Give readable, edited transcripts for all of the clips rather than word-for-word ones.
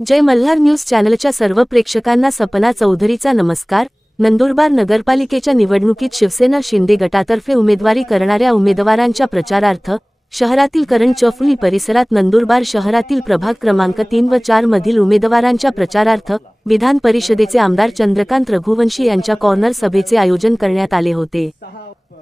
जय Malhar news चॅनलच्या सर्व प्रेक्षकांना सपना चौधरीचा नमस्कार। नंदुरबार नगरपालिकेच्या निवडणुकीत शिवसेना शिंदे गटातर्फे उमेदवारी करणाऱ्या उमेदवारांच्या प्रचारार्थ शहरातील करण चौफुली परिसरात नंदुरबार शहरातील प्रभाग क्रमांक 3 व 4 मधील उमेदवारांच्या प्रचारार्थ विधान परिषदेचे आमदार चंद्रकांत रघुवंशी यांच्या कॉर्नर सभेचे आयोजन करण्यात आले होते।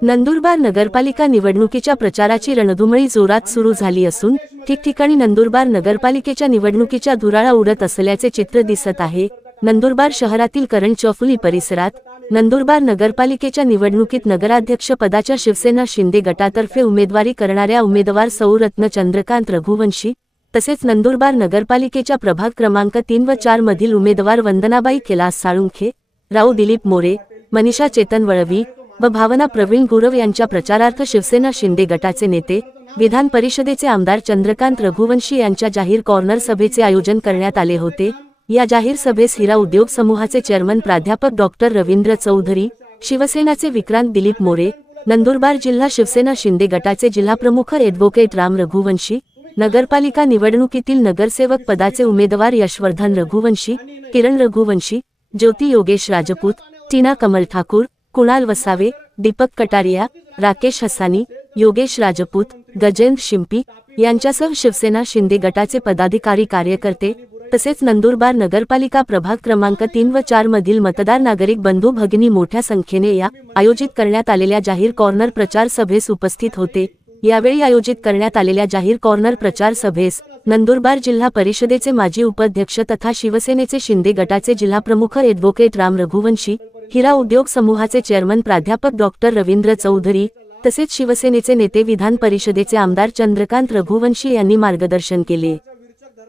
नंदुरबार नगरपालिका निवडणुकीच्या प्रचाराची रणधुमाळी जोरात सुरू झाली असून ठिकठिकाणी नंदुरबार नगरपालिकेच्या निवडणुकीच्या धुराळा उडत असल्याचे चित्र दिसत आहे। नंदुरबार शहरातील करण चौफुली परिसरात नंदुरबार नगरपालिकेच्या निवडणुकीत नगराध्यक्ष पदाच्या शिवसेना शिंदे गटातर्फे उमेदवारी करणाऱ्या उमेदवार सौ रत्न चंद्रकांत रघुवंशी तसेच नंदुरबार नगरपालिकेच्या प्रभाग क्रमांक 3 व 4 मधील उमेदवार वंदनाबाई कैलास साळुंखे, राव दिलीप मोरे, मनीषा चेतन वळवी व भावना प्रवीण गुरव यांच्या प्रचारार्थ शिवसेना शिंदे गटाचे नेते विधान परिषदेचे आमदार चंद्रकांत रघुवंशी यांच्या जाहीर कॉर्नर सभेचे आयोजन करण्यात आले होते। या जाहीर सभेस हिरा उद्योग समूहाचे चेअरमन प्राध्यापक डॉक्टर रवींद्र चौधरी, शिवसेनाचे विक्रांत दिलीप मोरे, नंदुरबार जिल्हा शिवसेना शिंदे गटाचे जिल्हाप्रमुख ॲडव्होकेट राम रघुवंशी, नगरपालिका निवडणुकीतील नगरसेवक पदाचे उमेदवार यशवर्धन रघुवंशी, किरण रघुवंशी, ज्योती योगेश राजपूत, टीना कमल ठाकूर, कुणाल वसावे, दीपक कटारिया, राकेश हसानी, योगेश राजपूत, गजेंद्र शिंपी यांच्यासह शिवसेना शिंदे गटाचे पदाधिकारी कार्यकर्ते तसेच नंदुरबार नगरपालिका प्रभाग क्रमांक 3 व 4 मधील मतदार नागरिक बंधू भगिनी मोठ्या संख्येने या आयोजित करण्यात आलेल्या जाहीर कॉर्नर प्रचार सभेस उपस्थित होते। यावेळी आयोजित करण्यात आलेल्या जाहीर कॉर्नर प्रचार सभेस नंदुरबार जिल्हा परिषदेचे माजी उपाध्यक्ष तथा शिवसेनेचे शिंदे गटाचे जिल्हाप्रमुख ॲडव्होकेट राम रघुवंशी, हिरा उद्योग समूहाचे चेअरमन प्राध्यापक डॉक्टर रवींद्र चौधरी तसेच शिवसेनेचे नेते विधान परिषदेचे आमदार चंद्रकांत रघुवंशी यांनी मार्गदर्शन केले।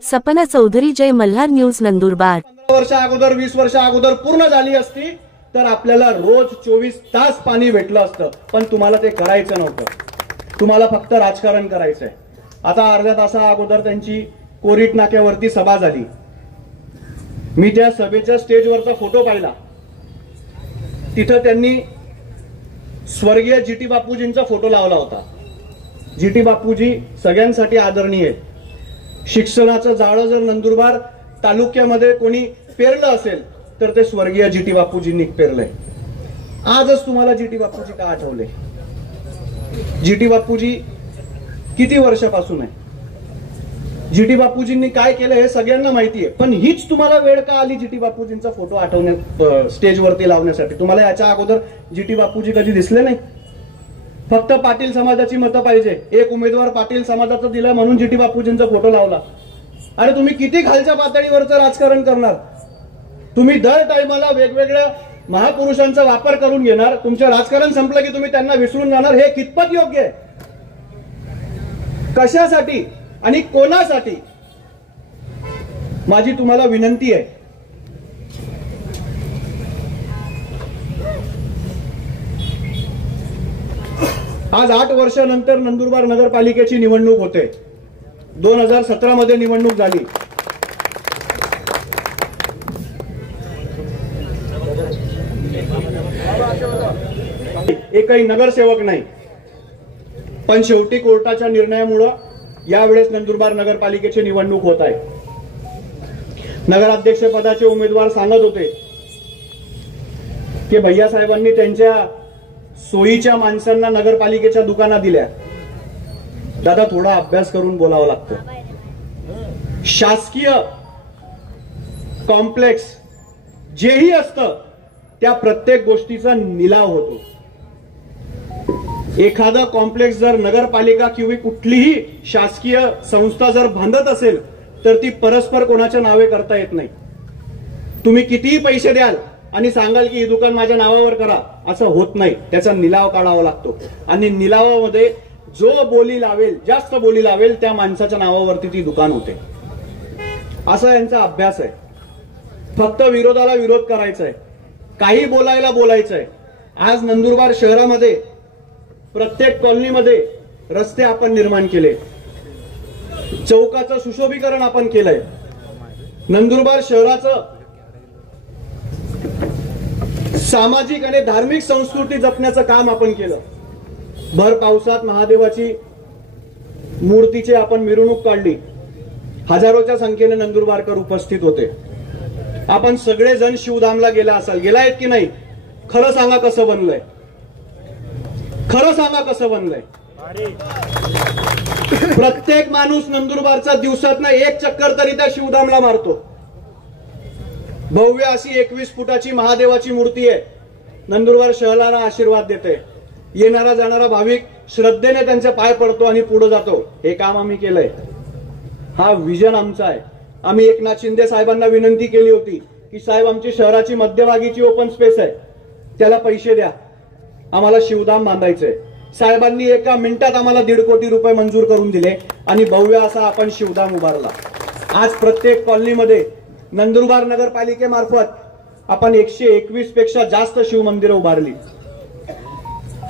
सपना चौधरी, जय मल्हार न्यूज, नंदुरबार। वर्षा अगोदर 20 वर्ष अगोदर पूर्ण झाली असती तर आपल्याला रोज 24 तास पाणी भेटलं असतं, पण तुम्हाला ते करायचं नव्हतं। तुम्हाला फक्त राजकारण करायचंय। आता अर्ध्या तासा अगोदर त्यांची कोरीट नाक्यावरती सभा झाली। मी त्या सभेच्या स्टेजवरचा फोटो पाहिला। तिथं त्यांनी स्वर्गीय जीटी बापूजींचा फोटो लावला होता। जीटी बापूजी सगळ्यांसाठी आदरणीय आहेत। शिक्षणाचं जाळं जर नंदुरबार तालुक्यामध्ये कोणी पेरलं असेल तर ते स्वर्गीय जीटी बापूजींनी पेरलंय। आजच तुम्हाला जीटी बापूजी का आठवले? जीटी बापूजी किती वर्षापासून आहे? जीटी बापूजींनी काय केलं हे सगळ्यांना माहिती आहे, पण हीच तुम्हाला वेळ का आली जीटी बापूजींचा फोटो आठवण्यात, स्टेजवरती लावण्यासाठी? तुम्हाला याच्या अगोदर जीटी बापूजी कधी दिसले नाही? फक्त पाटील समाजाची मतं पाहिजे, एक उमेदवार पाटील समाजाचा दिला म्हणून जीटी बापूजींचा फोटो लावला। अरे तुम्ही किती खालच्या पातळीवरचं राजकारण करणार? तुम्ही दर टाइमाला वेगवेगळ्या महापुरुषांचा वापर करून घेणार, तुमचं राजकारण संपलं की तुम्ही त्यांना विसरून जाणार, हे कितपत योग्य आहे? कशासाठी आणि कोणासाठी? माझी तुम्हाला विनंती आहे, आज 8 वर्षानंतर नंदुरबार नगरपालिकेची निवडणूक होते। 2017 मध्ये निवडणूक झाली। एकही नगरसेवक नाही, पण शेवटी कोर्टाच्या निर्णयामुळे यावेळेस नंदुरबार नगरपालिकेची निवडणूक होत आहे। नगराध्यक्ष पदाचे उमेदवार सांगत होते की भैया साहेबांनी त्यांच्या सोयीच्या माणसांना नगरपालिकेच्या दुकानात दिल्या। दादा, थोडा अभ्यास करून बोलावं लागतं। शासकीय कॉम्प्लेक्स जेही असतं त्या प्रत्येक गोष्टीचा निलाव होतो। एखादा कॉम्प्लेक्स जर नगरपालिका किंवा कुठलीही शासकीय संस्था जर बांधत असेल तर ती परस्पर कोणाच्या नावे करता येत नाही। तुम्ही कितीही पैसे द्याल आणि सांगाल की हे दुकान माझ्या नावावर करा, असं होत नाही। त्याचा निलाव काढावा लागतो आणि निलावामध्ये जो बोली लावेल, जास्त बोली लावेल, त्या माणसाच्या नावावरती ती दुकान होते। असा यांचा अभ्यास आहे। फक्त विरोधाला विरोध करायचा आहे, काही बोलायचं आहे। आज नंदुरबार शहरामध्ये प्रत्येक कॉलनीमध्ये रस्ते आपण निर्माण केले, चौकाचं सुशोभीकरण आपण केलंय, नंदुरबार शहराचं सामाजिक आणि धार्मिक संस्कृती जपण्याचं काम आपण केलं। भर पावसात महादेवाची मूर्तीची आपण मिरवणूक काढली। हजारोच्या संख्येने नंदुरबारकर उपस्थित होते. आपण सगळेजण शिवधामला गेला असाल, गेलायत की नाही? खरं सांगा कसं बनलंय, खरं सांगा कसं बनलंय. प्रत्येक माणूस नंदुरबारचा दिवसातनं एक चक्कर तरी त्या शिवधामला मारतो. भव्य अशी 21 फुटाची महादेवाची मूर्ती आहे. नंदुरबार शहराला आशीर्वाद देते. येणारा जाणारा भाविक श्रद्धेने त्यांचे पाय पडतो आणि पुढे जातो. हे काम आम्ही केलंय. हा विजन आमचा आहे. आम्ही एकनाथ शिंदे साहेबांना विनंती केली होती की साहेब, आमची शहराची मध्यभागीची ओपन स्पेस आहे, त्याला पैसे द्या, आम्हाला शिवधाम बांधायचंय. साहेबांनी एका मिनिटात आम्हाला 1.5 कोटी रुपये मंजूर करून दिले आणि भव्य असा आपण शिवधाम उभारला. आज प्रत्येक कॉलनीमध्ये नंदुरबार नगरपालिकेमार्फत आपण 121 पेक्षा जास्त शिवमंदिरं उभारली.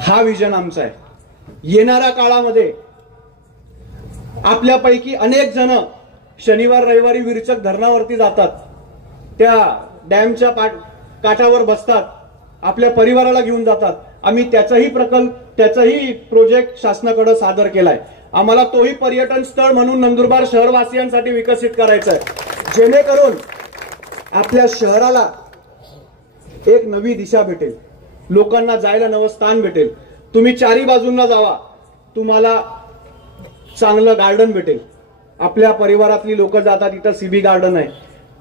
हा विजन आमचा आहे. येणाऱ्या काळामध्ये आपल्यापैकी अनेक जण शनिवार रविवारी विरचक धरणावरती जातात, त्या डॅमच्या काठावर बसतात, आपल्या परिवाराला घेऊन जातात. आम्ही त्याचाही प्रोजेक्ट शासनाकडे सादर केलाय. आम्हाला तोही पर्यटन स्थळ म्हणून नंदुरबार शहरवासियांसाठी विकसित करायचं आहे, जेणेकरून आपल्या शहराला एक नवी दिशा भेटेल, लोकांना जायला नवं स्थान भेटेल. तुम्ही चारी बाजूंना जावा, तुम्हाला चांगलं गार्डन भेटेल. आपल्या परिवारातली लोक जातात, इथं सीबी गार्डन आहे,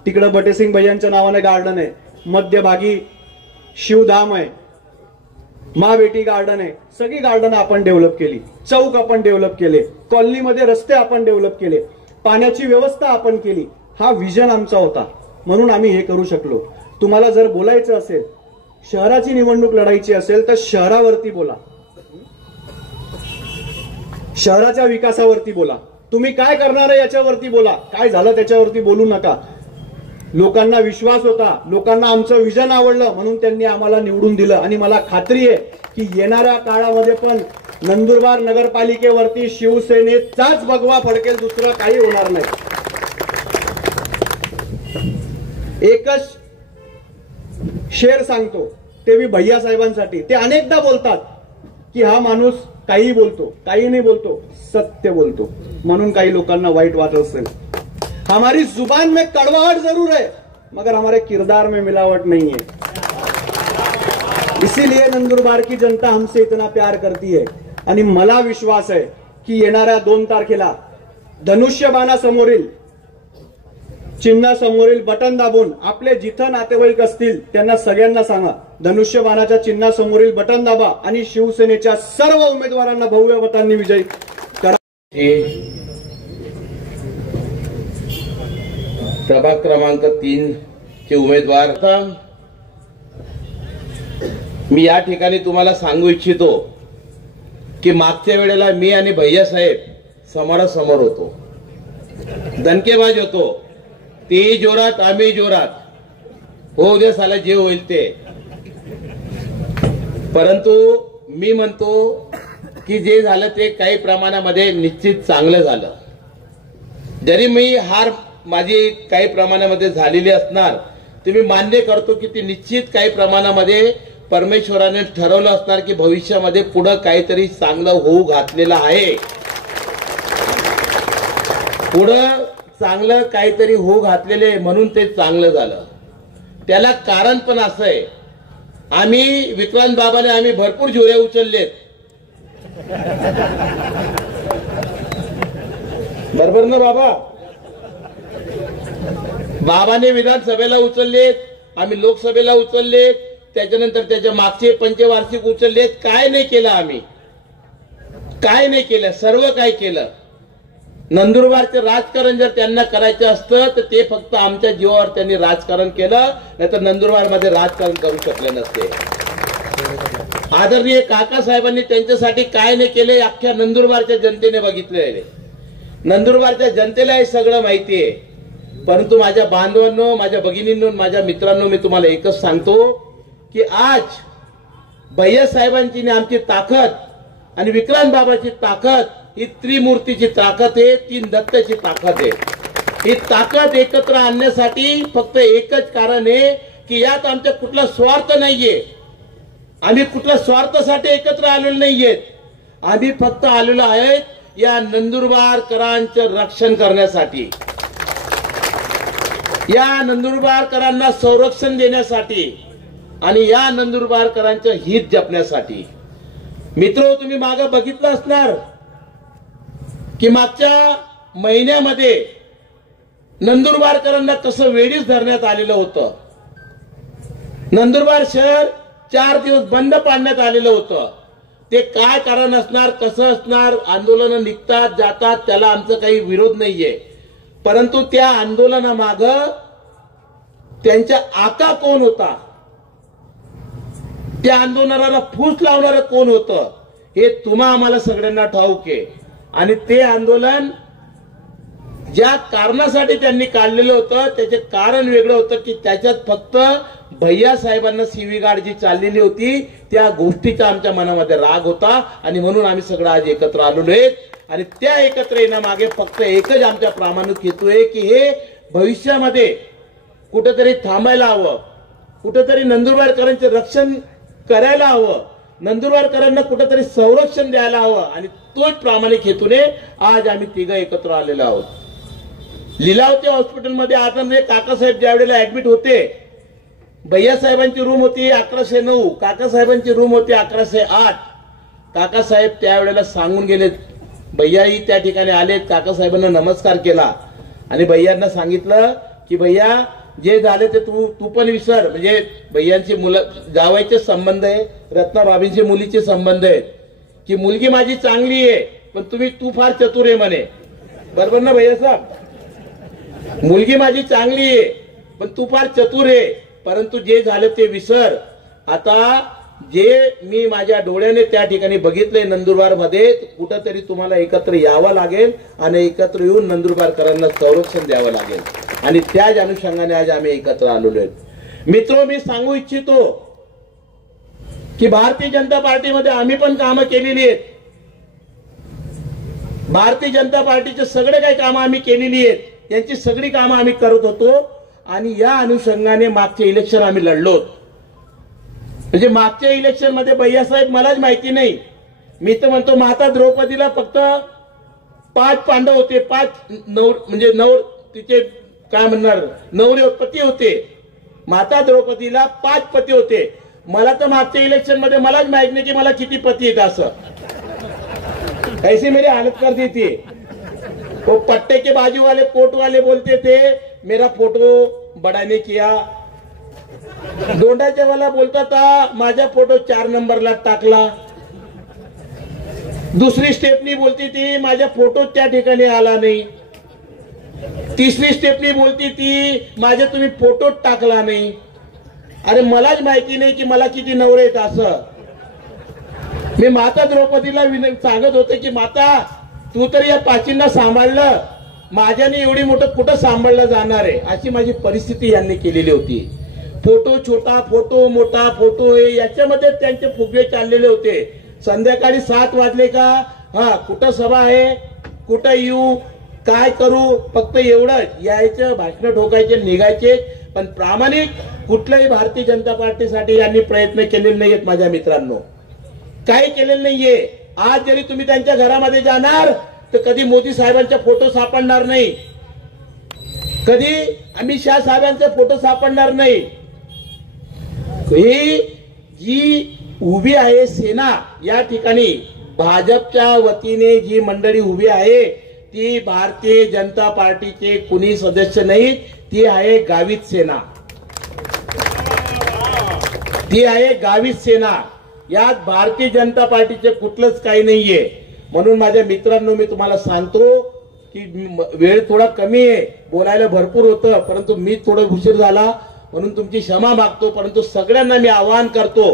तिकडे बटेसिंग भैयांच्या नावाने गार्डन आहे, मध्यभागी शिवधाम आहे, माँ बेटी गार्डन आहे. सगळी गार्डन आपण डेव्हलप केली, चौक आपण डेव्हलप केले, कॉलनीमध्ये रस्ते आपण डेव्हलप केले, पाण्याची व्यवस्था आपण केली. हा विजन आमचा होता, म्हणून आम्ही हे करू शकलो. तुम्हाला जर बोलायचं असेल, शहराची निवडणूक लढायची असेल तर शहरावरती बोला, शहराच्या विकासावरती बोला. तुम्ही काय करणार आहे याच्यावरती बोला, काय झालं त्याच्यावरती बोलू नका. लोकांना विश्वास होता, लोकांना आमचं विजन आवडलं, म्हणून त्यांनी आम्हाला निवडून दिलं. आणि मला खात्री आहे की येणाऱ्या काळामध्ये पण नंदुरबार नगरपालिकेवरती शिवसेनेचाच भगवा फडकेल, दुसरं काही होणार नाही. एकच शेर सांगतो, ते मी भैया साहेबांसाठी. ते अनेकदा बोलतात की हा माणूस काही बोलतो, काही नाही बोलतो, सत्य बोलतो, म्हणून काही लोकांना वाईट वाटत असेल. हमारी जुबान में कड़वाहट जरूर है, मगर हमारे किरदार में मिलावट नहीं है. इसीलिए नंदुरबार की जनता हमसे इतना प्यार करती है. आणि मला विश्वास आहे की येणाऱ्या 2 तारखेला धनुष्यबाणासमोरील चिन्हासमोरील बटन दाबून आपले जिथं नातेवाईक असतील त्यांना सगळ्यांना सांगा, धनुष्यबाणाच्या चिन्हासमोरील बटन दाबा आणि शिवसेनेच्या सर्व उमेदवारांना भव्य मतांनी विजयी करा. प्रभाग क्रमांक 3 चे उमेदवार, मी या ठिकाणी तुम्हाला सांगू इच्छितो की मागच्या वेळेला मी आणि भैया साहेब समोरासमोर होतो, दणकेबाज होतो. ते जोरात आम्ही जोरात, हो उद्या साला जे होईल ते. परंतु मी म्हणतो की जे झालं ते काही प्रमाणामध्ये निश्चित चांगलं झालं. जरी मी हार माझी काही प्रमाणामध्ये झालेली असणार, ते मी मान्य करतो की ती निश्चित काही प्रमाणामध्ये परमेश्वराने ठरवलं असणार की भविष्यामध्ये पुढे काहीतरी चांगलं होऊ घातलेलं आहे, पुढं चांगलं काहीतरी होऊ घातलेले, म्हणून ते चांगलं झालं. त्याला कारण पण असं आहे, आम्ही विक्रांत बाबाने आम्ही भरपूर झोऱ्या उचललेत, बरोबर ना बाबा? बाबाने विधानसभेला उचललेत, आम्ही लोकसभेला उचललेत, त्याच्यानंतर त्याच्या मागचे पंचवार्षिक उचललेत. काय नाही केलं आम्ही, काय नाही केलं, सर्व काय केलं. नंदुरबारचे राजकारण जर त्यांना करायचं असतं तर ते फक्त आमच्या जीवावर त्यांनी राजकारण केलं, नाहीतर नंदुरबारमध्ये राजकारण करू शकले नसते. आदरणीय काका साहेबांनी त्यांच्यासाठी काय नाही केले अख्ख्या नंदुरबारच्या जनतेने बघितलेले. नंदुरबारच्या जनतेला हे सगळं माहिती आहे. परंतु माझ्या बांधवांनो, माझ्या भगिनींनो, माझ्या मित्रांनो, मी तुम्हाला एकच सांगतो की आज भैया साहेबांची आमची ताकद आणि विक्रांत बाबाची ताकद ही त्रिमूर्तीची ताकद आहे, 3 दत्ताची ताकद आहे. ही ताकद एकत्र आणण्यासाठी फक्त एकच कारण आहे की यात आमचा कुठला स्वार्थ नाहीये. आम्ही कुठल्या स्वार्थासाठी एकत्र आलेलो नाहीयेत. आम्ही फक्त आलेलो आहेत या नंदुरबारकरांचं रक्षण करण्यासाठी. या नंदुरबारकरांना संरक्षण देण्यासाठी आणि या नंदुरबारकरांचं हित जपण्यासाठी. मित्र, तुम्ही मागे बघितलं असणार की मागच्या महिन्यामध्ये नंदुरबारकरांना कसं वेळीच धरण्यात आलेलं होतं. नंदुरबार शहर 4 दिवस बंद पाडण्यात आलेलं होतं. ते काय कारण असणार, कसं असणार, आंदोलन निघतात जातात, त्याला आमचं काही विरोध नाहीये. परंतु त्या आंदोलनामाग त्यांच्या आका कोण होता, त्या आंदोलनाला फूस लावणारं कोण होतं, हे तुम्हा आम्हाला सगळ्यांना ठाऊक आहे. आणि ते आंदोलन ज्या कारणासाठी त्यांनी काढलेलं होतं त्याचे कारण वेगळं होतं की त्याच्यात फक्त भैया साहेबांना सीवी गार्ड जी चाललेली होती त्या गोष्टीचा आमच्या मनामध्ये राग होता. आणि म्हणून आम्ही सगळं आज एकत्र आलेलो आहेत. आणि त्या एकत्र येण्यामागे फक्त एकच आमच्या प्रामाणिक हेतू आहे की हे भविष्यामध्ये कुठेतरी थांबायला हवं, कुठेतरी नंदुरबारकरांचे रक्षण करायला हवं, नंदुरबारकरांना कुठेतरी संरक्षण द्यायला हवं. आणि तोच प्रामाणिक हेतूने आज आम्ही तिघं एकत्र आलेलो आहोत. लिलावते हॉस्पिटलमध्ये आदरणीय काकासाहेब ज्यावेळेला ऍडमिट होते, भैया साहेबांची रूम होती 1109, काकासाहेबांची रूम होती 1108. काकासाहेब त्यावेळेला सांगून गेलेत, भैयाही त्या ठिकाणी आलेत, काकासाहेबांना नमस्कार केला आणि भैयांना सांगितलं की भैया जे झाले ते तू पण विसर. म्हणजे भैयांची मुलं जावायचे संबंध आहे, रत्नाबाबींची मुलीचे संबंध आहेत की मुलगी माझी चांगली आहे पण तू फार चतुर आहे म्हणे. बरोबर ना भैया साहेब? मुलगी माझी चांगली आहे पण तू फार चतुर आहे, परंतु जे झालं ते विसर. आता जे मी माझ्या डोळ्याने त्या ठिकाणी बघितलंय नंदुरबार मध्ये, कुठंतरी तुम्हाला एकत्र यावं लागेल आणि एकत्र येऊन नंदुरबारकरांना संरक्षण द्यावं लागेल. आणि त्याच अनुषंगाने आज आम्ही एकत्र आलेलो आहेत. मित्र, मी सांगू इच्छितो की भारतीय जनता पार्टीमध्ये आम्ही पण कामं केलेली आहेत. भारतीय जनता पार्टीचे सगळे काही कामं आम्ही केलेली आहेत, यांची सगळी कामं आम्ही करत होतो. आणि या अनुषंगाने मागचे इलेक्शन आम्ही लढलो. म्हणजे मागच्या इलेक्शन मध्ये भैयासाहेब मलाच माहिती नाही, मी तर म्हणतो माता द्रौपदीला फक्त 5 पांडव होते, 5 तिचे काय म्हणणार नवरे पती होते. माता द्रौपदीला 5 पती होते. मला तर मागच्या इलेक्शन मध्ये मलाच माहित नाही की मला किती पती आहेत. असं ऐसी मेरी हालत कर दी थी. वो पट्टे के बाजू वाले कोट वाले बोलते थे मेरा फोटो बड़ा ने किया. दोंडाच्या वाला बोलता था माझा फोटो 4 नंबरला टाकला. दुसरी स्टेपनी बोलती थी माझा फोटो त्या ठिकाणी आला नाही. तिसरी स्टेपनी बोलती थी माझा तुम्ही फोटो टाकला नाही. अरे मलाच माहिती नाही की मला किती नवरे आहेत. असं मी माता द्रौपदीला सांगत होते की माता तू तर या 5 सांभाळलं, माझ्याने एवढी मोठं कुठं सांभाळलं जाणार आहे, अशी माझी परिस्थिती यांनी केलेली होती. फोटो छोटा, फोटो मोठा, फोटो हे याच्यामध्ये त्यांचे फुगवे चाललेले होते. संध्याकाळी 7 वाजले का कुठं सभा आहे, कुठं येऊ, काय करू, फक्त एवढंच यायचं, भाषण ठोकायचे, निघायचे. पण प्रामाणिक कुठल्याही भारतीय जनता पार्टीसाठी यांनी प्रयत्न केलेले नाहीयेत. माझ्या मित्रांनो, काही केलेलं नाहीये. आज जरी तुम्ही त्यांच्या घरामध्ये जाणार तर कधी मोदी साहेबांचा फोटो सापडणार नाही, कधी अमित शहा साहेबांचे फोटो सापडणार नाही. ही जी उभी आहे सेना या ठिकाणी, भाजपच्या वतीने जी मंडळी उभी आहे ती भारतीय जनता पार्टीचे कुणी सदस्य नाहीत. ती आहे गावित सेना, ती आहे गावित सेना. यात भारतीय जनता पार्टीचे कुठलंच काही नाहीये. म्हणून माझ्या मित्रांनो, मी तुम्हाला सांगतो की वेळ थोडा कमी आहे, बोलायला भरपूर होतं, परंतु मी थोडं उशीर झाला म्हणून तुमची क्षमा मागतो. परंतु सगळ्यांना मी आवाहन करतो,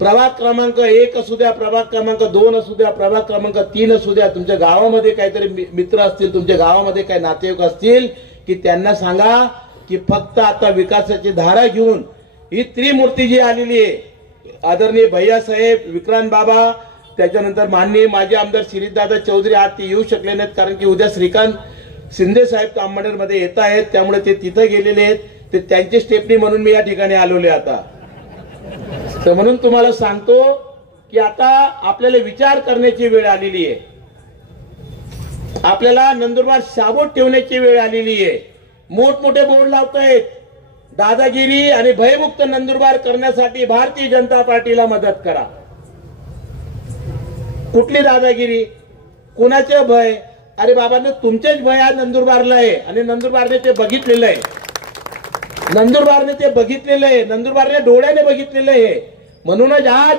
प्रभाग क्रमांक 1 असू द्या, प्रभाग क्रमांक 2 असू द्या, प्रभाग क्रमांक 3 असू द्या, तुमच्या गावामध्ये काहीतरी मित्र असतील, तुमच्या गावामध्ये काही नातेवाईक असतील की त्यांना सांगा की फक्त आता विकासाची धारा घेऊन ही त्रिमूर्ती जी आलेली आहे, आदरणीय भैयासाहेब, विक्रांत बाबा, त्याच्यानंतर माननीय माजी आमदार शिरीषदादा चौधरी, आज ते येऊ शकले नाहीत कारण की उद्या श्रीकांत शिंदे साहेब तांबडमध्ये येत आहेत, त्यामुळे ते तिथे गेलेले आहेत. ते त्यांची स्टेपनी म्हणून मी या ठिकाणी आलोले आता. तर म्हणून तुम्हाला सांगतो की आता आपल्याला विचार करण्याची वेळ आलेली आहे, आपल्याला नंदुरबार शाबूत ठेवण्याची वेळ आलेली आहे. मोठमोठे बोर्ड लावतायत. दादागिरी आणि भयमुक्त नंदुरबार करण्यासाठी भारतीय जनता पार्टीला मदत करा. कुठली दादागिरी, कुणाचे भय? अरे बाबांनो, तुमचेच भय आज नंदुरबारला आहे आणि नंदुरबारने ते बघितलेलं आहे. नंदुरबारने ते बघितलेलं आहे, नंदुरबारने डोळ्याने बघितलेलं आहे. म्हणूनच आज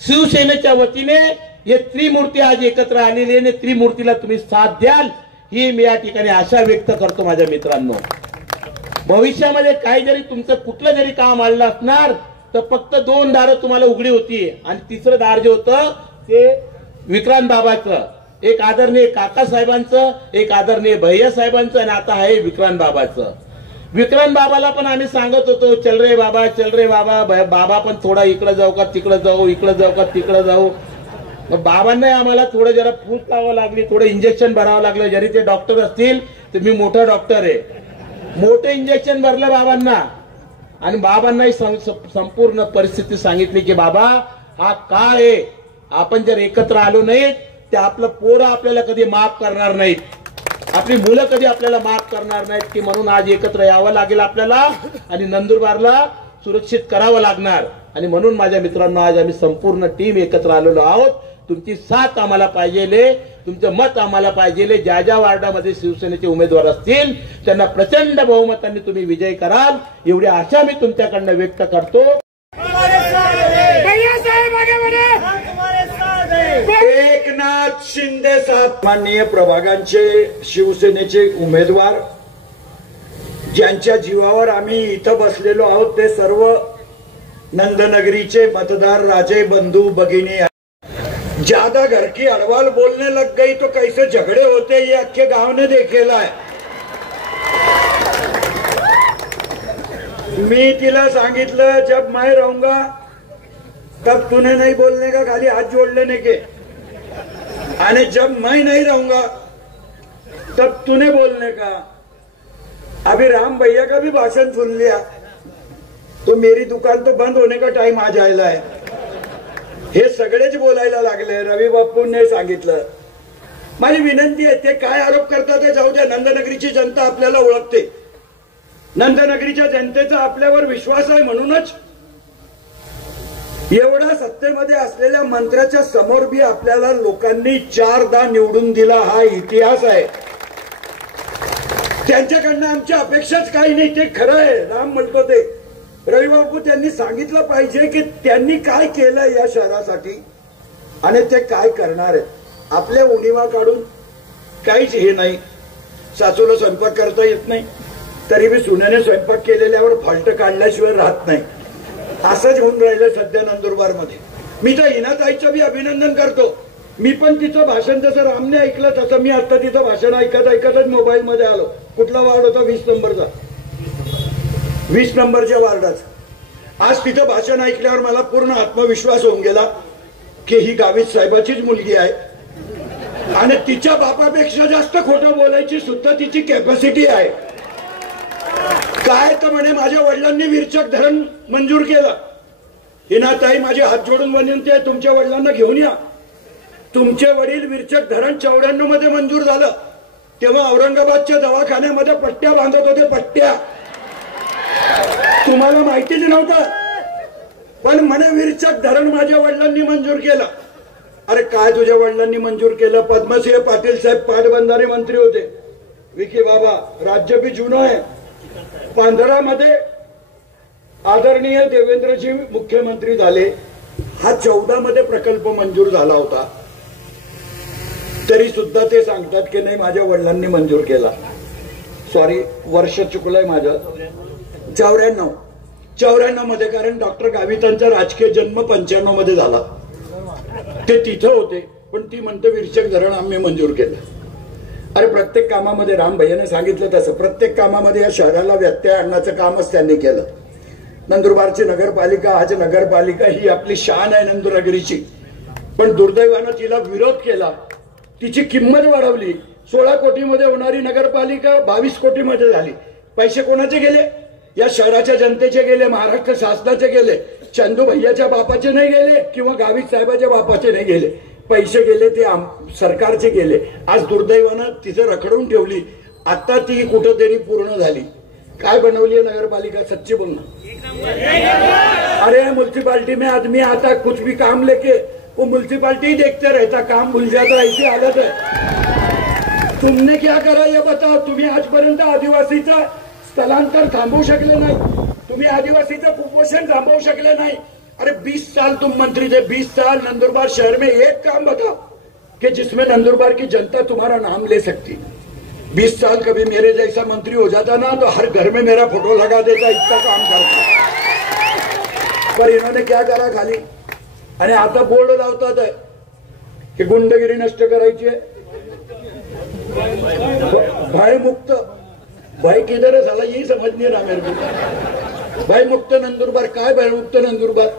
शिवसेनेच्या वतीने हे त्रिमूर्ती आज एकत्र आलेली आहे. त्रिमूर्तीला तुम्ही साथ द्याल ही मी या ठिकाणी आशा व्यक्त करतो. माझ्या मित्रांनो, भविष्यामध्ये काही जरी तुमचं कुठलं जरी काम आलं असणार तर फक्त 2 दारं तुम्हाला उघडी होती आणि तिसरं दार जे होतं ते विक्रांत बाबाचं, एक आदरणीय काका साहेबांचं, एक आदरणीय भैया साहेबांचं आणि आता आहे विक्रांत बाबाचं. विक्रांत बाबाला पण आम्ही सांगत होतो, चल रे बाबा, चल रे बाबा. बाबा पण थोडा इकडे जाऊ का तिकडे जाऊ, इकडे जाऊ का तिकडे जाऊ. मग बाबांना आम्हाला थोडं जरा फूस लावावं लागली, थोडं इंजेक्शन भरावं लागलं. जरी ते डॉक्टर असतील तर मी मोठा डॉक्टर आहे. मोठं इंजेक्शन भरलं बाबांना आणि बाबांनाही संपूर्ण परिस्थिती सांगितली की बाबा हा काळ आहे, आपण जर एकत्र आलो नाहीत ते आपलं पोरं आपल्याला कधी माफ करणार नाहीत, आपली मुलं कधी आपल्याला माफ करणार नाहीत. की म्हणून आज एकत्र यावं लागेल आपल्याला आणि नंदुरबारला सुरक्षित करावं लागणार. आणि म्हणून माझ्या मित्रांनो, आज आम्ही संपूर्ण टीम एकत्र आलेलो आहोत. तुमची साथ आम्हाला पाहिजे, तुमचं मत आम्हाला पाहिजे. ज्या ज्या वार्डामध्ये शिवसेनेचे उमेदवार असतील त्यांना प्रचंड बहुमतांनी तुम्ही विजयी कराल एवढी आशा मी तुमच्याकडनं व्यक्त करतो. एकनाथ शिंदे साहेब माननीय प्रभागांचे शिवसेनेचे उमेदवार, ज्यांच्या जीवावर आम्ही इथं बसलेलो आहोत ते सर्व नंदनगरीचे मतदार, राजे, बंधू, भगिनी. ज्यादा घर की अड़वाल बोलने लग गई तो कैसे झगड़े होते ये अख्खे गांव ने देखेला है. मी तिला सांगितलं, जब मैं रहूंगा तब तूने नहीं बोलने का, खाली हाथ जोड़ लेने के. आणि जब मैं नहीं रहूंगा तब तूने बोलने का. अभी राम भैया का भी भाषण सुन लिया तो मेरी दुकान तो बंद होने का टाइम आ जायला है. हे सगळेच बोलायला लागले. रवी बापूंनी सांगितलं. माझी विनंती आहे, ते काय आरोप करतात ते जाऊ द्या. नंदनगरीची जनता आपल्याला ओळखते. नंदनगरीच्या जनतेचा आपल्यावर विश्वास आहे. म्हणूनच एवढा सत्तेमध्ये असलेल्या मंत्र्याच्या समोर बी आपल्याला लोकांनी 4दा निवडून दिला. हा इतिहास आहे. त्यांच्याकडनं आमच्या अपेक्षाच काही नाही. ते खरं आहे, राम म्हणतो ते. रविबाबू त्यांनी सांगितलं पाहिजे की त्यांनी काय केलं या शहरासाठी आणि ते काय करणार आहेत. आपल्या उणिवा काढून काहीच हे नाही. सासूला स्वयंपाक करता येत नाही तरी बी सुनेने स्वयंपाक केलेल्यावर फॉल्ट काढल्याशिवाय राहत नाही. असंच होऊन राहिलं सध्या नंदुरबारमध्ये. मी तर हिनाताईचं बी अभिनंदन करतो. मी पण तिचं भाषण जसं रामने ऐकलं तसं मी आता तिचं भाषण ऐकतच मोबाईलमध्ये आलो. कुठला वार्ड होता? 20 नंबरचा. 20 नंबरच्या वार्डात आज तिचं भाषण ऐकल्यावर मला पूर्ण आत्मविश्वास होऊन गेला की ही गावित साहेबाचीच मुलगी आहे आणि तिच्या बापापेक्षा जास्त खोटं बोलायची सुद्धा तिची कॅपॅसिटी आहे. काय तर म्हणे माझ्या वडिलांनी विरचक धरण मंजूर केलं. हिनाताई माझे हात जोडून विनंती आहे, तुमच्या वडिलांना घेऊन या. तुमचे वडील विरचक धरण 94 मध्ये मंजूर झालं तेव्हा औरंगाबादच्या दवाखान्यामध्ये पट्ट्या बांधत होते. पट्ट्या तुम्हाला माहितीच नव्हतं, पण म्हणे विरचक धरण माझ्या वडिलांनी मंजूर केलं. अरे काय तुझ्या वडिलांनी मंजूर केलं? पद्मसिंह पाटील साहेब पाटबंधारे मंत्री होते. विकी बाबा राज्य बी जुनं आहे. 15 मध्ये आदरणीय देवेंद्रजी मुख्यमंत्री झाले. हा 14 मध्ये प्रकल्प मंजूर झाला होता. तरी सुद्धा ते सांगतात की नाही माझ्या वडिलांनी मंजूर केला. सॉरी, वर्ष चुकलंय माझं. 94 मध्ये, कारण डॉक्टर गावितांचा राजकीय जन्म 95 मध्ये झाला. ते तिथं होते, पण ती म्हणते विरचक धरण आम्ही मंजूर केलं. अरे प्रत्येक कामामध्ये राम भैयाने सांगितलं तसं प्रत्येक कामामध्ये या शहराला व्यत्यय आणण्याचं कामच त्यांनी केलं. नंदुरबारची नगरपालिका, आज नगरपालिका ही आपली शान आहे नंदुरगिरीची, पण दुर्दैवानं तिला विरोध केला. तिची किंमत वाढवली. 16 कोटीमध्ये होणारी नगरपालिका 22 कोटीमध्ये झाली. पैसे कोणाचे गेले? या शहराच्या जनतेचे गेले, महाराष्ट्र शासनाचे गेले. चंदू भैयाच्या बापाचे नाही गेले किंवा गावित साहेबाच्या बापाचे नाही गेले. पैसे गेले ते सरकारचे गेले. आज दुर्दैवानं तिचं रखडून ठेवली. आता ती कुठंतरी पूर्ण झाली. काय बनवली है नगरपालिका, सच्ची बोलना. अरे म्युनिसिपालिटी में आदमी आता कुछ भी काम लेके वो म्युनिसिपालिटी देखते रहता, काम भूल जाता, ऐसी हालत है. तुमने क्या करा ये बताओ. तुम्ही आजपर्यंत आदिवासीचं स्थलांतर थांबवू शकले नाही, तुम्ही आदिवासीचं कुपोषण थांबवू शकले नाही. अरे 20 साल तुम मंत्री थे, 20 साल नंदुरबार शहर में एक काम बताओ कि जिसमें नंदुरबार की जनता तुम्हारा नाम ले सकती. 20 साल कभी मेरे जैसा मंत्री हो जाता ना तो हर घर में मेरा फोटो लगा देता, इतना काम करता. पर इन्होंने क्या करा खाली, आणि आता बोर्ड लावतात आहे की गुंडगिरी नष्ट करायची आहे. भय मुक्त, भय किधर है साला, यही समझ नहीं रहा मेरे को. भय मुक्त नंदुरबार, काय भय मुक्त नंदुरबार.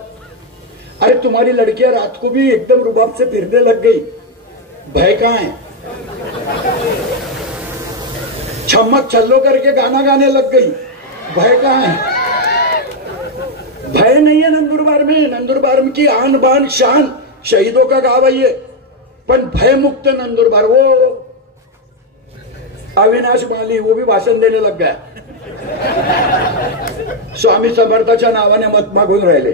अरे तुम्हारी लड़कियां रात को भी एकदम रुबाब से फिरने लग गई, भय कहां है. छमक छल्लो करके गाना गाने लग गई, भय कहां है. भय नहीं है नंदुरबार में. नंदुरबार की आन बान शान, शहीदों का गाँव है ये. पण भय मुक्त नंदुरबार. वो अविनाश माली वो भी भाषण देने लग गया. स्वामी समर्थाच्या नावाने मत मागून राहिले.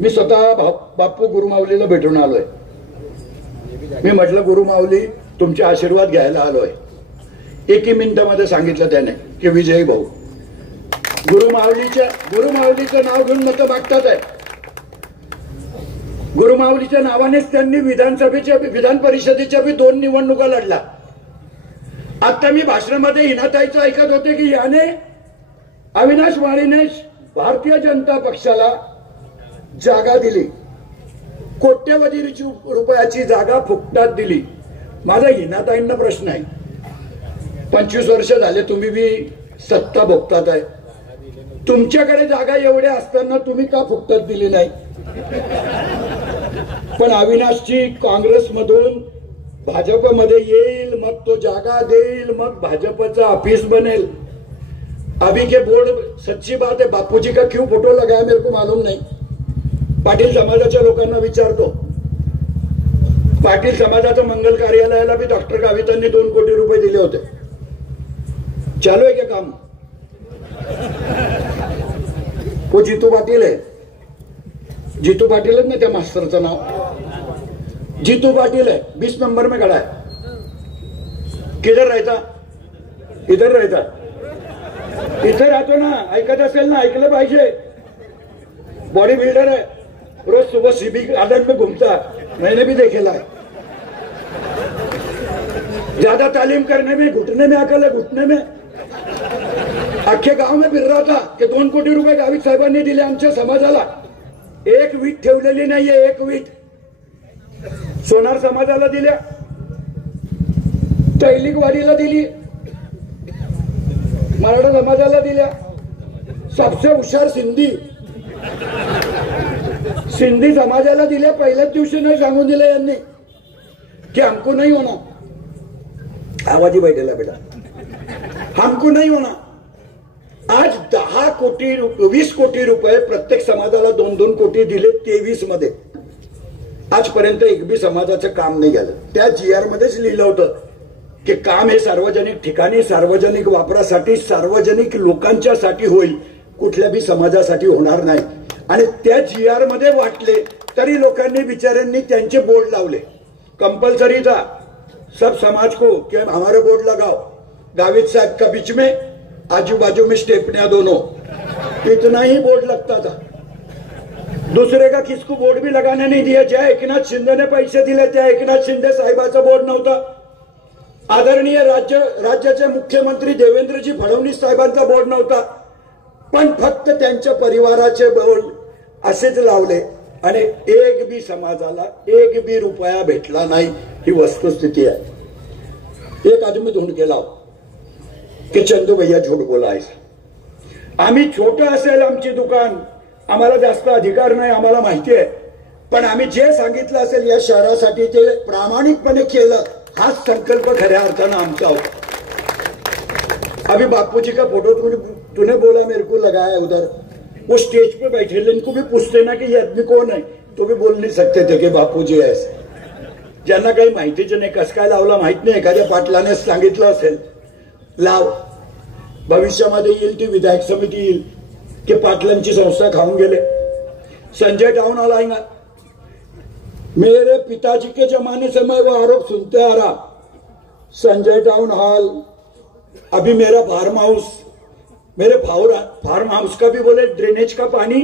मी स्वतः बापू गुरुमाऊलीला भेटून आलोय. मी म्हटलं गुरुमाऊली तुमचे आशीर्वाद घ्यायला आलोय. एकी मिनिटामध्ये सांगितलं त्याने की विजयी भाऊ, गुरुमाऊलीचं नाव घेऊन मतं मागतात आहे. गुरुमाऊलीच्या नावानेच त्यांनी विधान परिषदेच्या बी 2 निवडणुका लढला. आता मी भाषणामध्ये हिनाताईचं ऐकत होते की याने अविनाश माळीने भारतीय जनता पक्षाला जागा दिली, कोट्यवधी रुपयाची जागा फुकटात दिली. माझा हिनाताईंना प्रश्न आहे, 25 वर्ष झाले तुम्ही बी सत्ता भोगतात आहे, तुमच्याकडे जागा एवढ्या असताना तुम्ही का फुकटात दिली नाही. पण अविनाशची काँग्रेसमधून भाजपमध्ये येईल, मग तो जागा देईल, मग भाजपचं ऑफिस बनेल. अभी के बोर्ड, सच्ची बात है, बापूजी का क्यों फोटो लगाया मेरे को मालूम नहीं. पाटील समाजाच्या लोकांना विचारतो. पाटील समाजाचं मंगल कार्यालयाला भी डॉक्टर गावितांनी 2 कोटी रुपये दिले होते. चालू है क्या काम. वो जीतू पाटील है, जीतू पाटील है ना त्या मास्तरचं नाव, जीतू पाटिल है, 20 नंबर में खड़ा है. किधर रहता, इधर रहता, इथे राहतो ना. ऐकत असेल ना, ऐकलं पाहिजे. बॉडी बिल्डर है, रोज सुबह सीबी गार्डन में घूमता, मैंने भी देखेला है. ज्यादा तालीम करने में घुटने में अकल है, घुटने में. अख्खे गाव में फिर रहा था कि 2 कोटी रुपये गावित साहेबांनी दिले आमच्या समाजाला. 1 वीट ठेवलेली नाहीये, 1 वीट. सोनार समाजाला दिल्या, तैलिकवाडीला दिली, मराठा समाजाला दिल्या. सबसे हुशार सिंधी समाजाला दिल्या. पहिल्याच दिवशी नाही सांगून दिलं यांनी की हमको नहीं होना. आवाजी बैठेला बेटा, हमको नहीं होना. आज 10 कोटी 20 कोटी रुपये प्रत्येक समाजाला 2-2 कोटी दिले 23 मध्ये. आजपर्यंत एक बी समाजाचं काम नाही झालं. त्या GR मध्येच लिहिलं होतं की काम हे सार्वजनिक ठिकाणी, सार्वजनिक वापरासाठी, सार्वजनिक लोकांच्यासाठी होईल, कुठल्या बी समाजासाठी होणार नाही. आणि त्या GR मध्ये वाटले तरी लोकांनी बिचाऱ्यांनी त्यांचे बोर्ड लावले. कंपल्सरी था सब समाज को कि हमारे बोर्ड लगाओ, गावित साहब का बीच में, आजू बाजू में स्टेपनिया दोनों, इतना ही बोर्ड लगता था. दूसरे का किसको बोर्ड भी लगाने नहीं दिया. ज्या एकनाथ शिंदे ने पैसे दिले त्या एकनाथ शिंदे साहेबाचा बोर्ड नव्हता. आदरणीय राज्याचे मुख्यमंत्री देवेंद्रजी फडणवीस साहेबांचा बोर्ड नव्हता. पण फक्त त्यांच्या परिवाराचे बोर्ड असेच लावले आणि एक बी समाजाला 1 बी रुपया भेटला नाही. ही वस्तुस्थिती आहे. एक आदमी ढूंढ के लाव की चंदू भैया झूठ बोला आहे. आम्ही छोटं असेल आमची दुकान, आम्हाला जास्त अधिकार नाही, आम्हाला माहिती आहे, पण आम्ही जे सांगितलं असेल या शहरासाठी ते प्रामाणिकपणे केलं. हाच संकल्प खऱ्या अर्थानं आमचा होता. अभी बापूजी का फोटो तूने बोला मेरे को लगाया उधर. वो स्टेज पे बैठे, इनको भी पूछते ना कि ये आदमी कौन है, तो भी बोल नहीं सकते थे की बापूजी आहे. ज्यांना काही माहितीच नाही, कस काय लावला माहित नाही, एखाद्या पाटलाने सांगितलं असेल लाव. भविष्यामध्ये येईल ती विधायक समिती येईल की पाटलांची संस्था खाऊन गेले. संजय टाउन हॉल आएगा, मेरे पिताजी के जमाने से मैं वो आरोप सुनते आ रहा. संजय टाउन हॉल, अभी मेरा फार्म हाउस, मेरे फार्म हाउस का भी बोले ड्रेनेज का पानी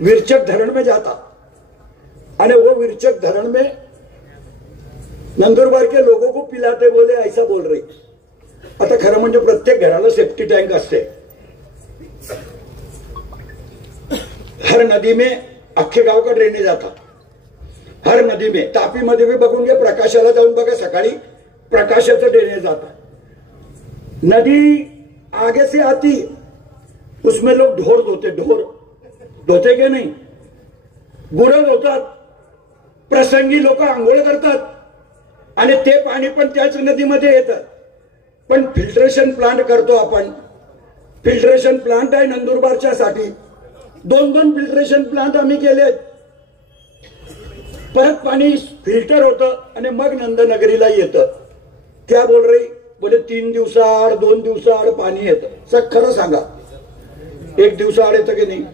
विरचक धरण में जाता और वो विरचक धरण में नंदुरबार के लोगों को पिलाते, बोले ऐसा बोल रही. आता खरं म्हणजे प्रत्येक घराला सेफ्टी टँक असते. हर नदी में अख्खे गाव का ड्रेनेज आता, हर नदी में. तापी मध्ये भी बघून घे, प्रकाशाला जाऊन बघा, सकाळी प्रकाशाचं ड्रेनेज आता. नदी आगे से आती, उसमें लोग ढोर धोते के नहीं, गुरं धोतात, प्रसंगी लोक आंघोळ करतात आणि ते पाणी पण त्याच नदीमध्ये येतं. पण फिल्ट्रेशन प्लांट करतो आपण. फिल्ट्रेशन प्लांट आहे नंदुरबारच्या साठी. 2 फिल्ट्रेशन प्लांट आम्ही केले. परत पाणी फिल्टर होतं आणि मग नंदनगरीला येतं. क्या बोल रही, बोले 3 दिवसाआड 2 दिवसाआड पाणी येतं. सब खरं सांगा, 1 दिवसाआड येतं की नाही?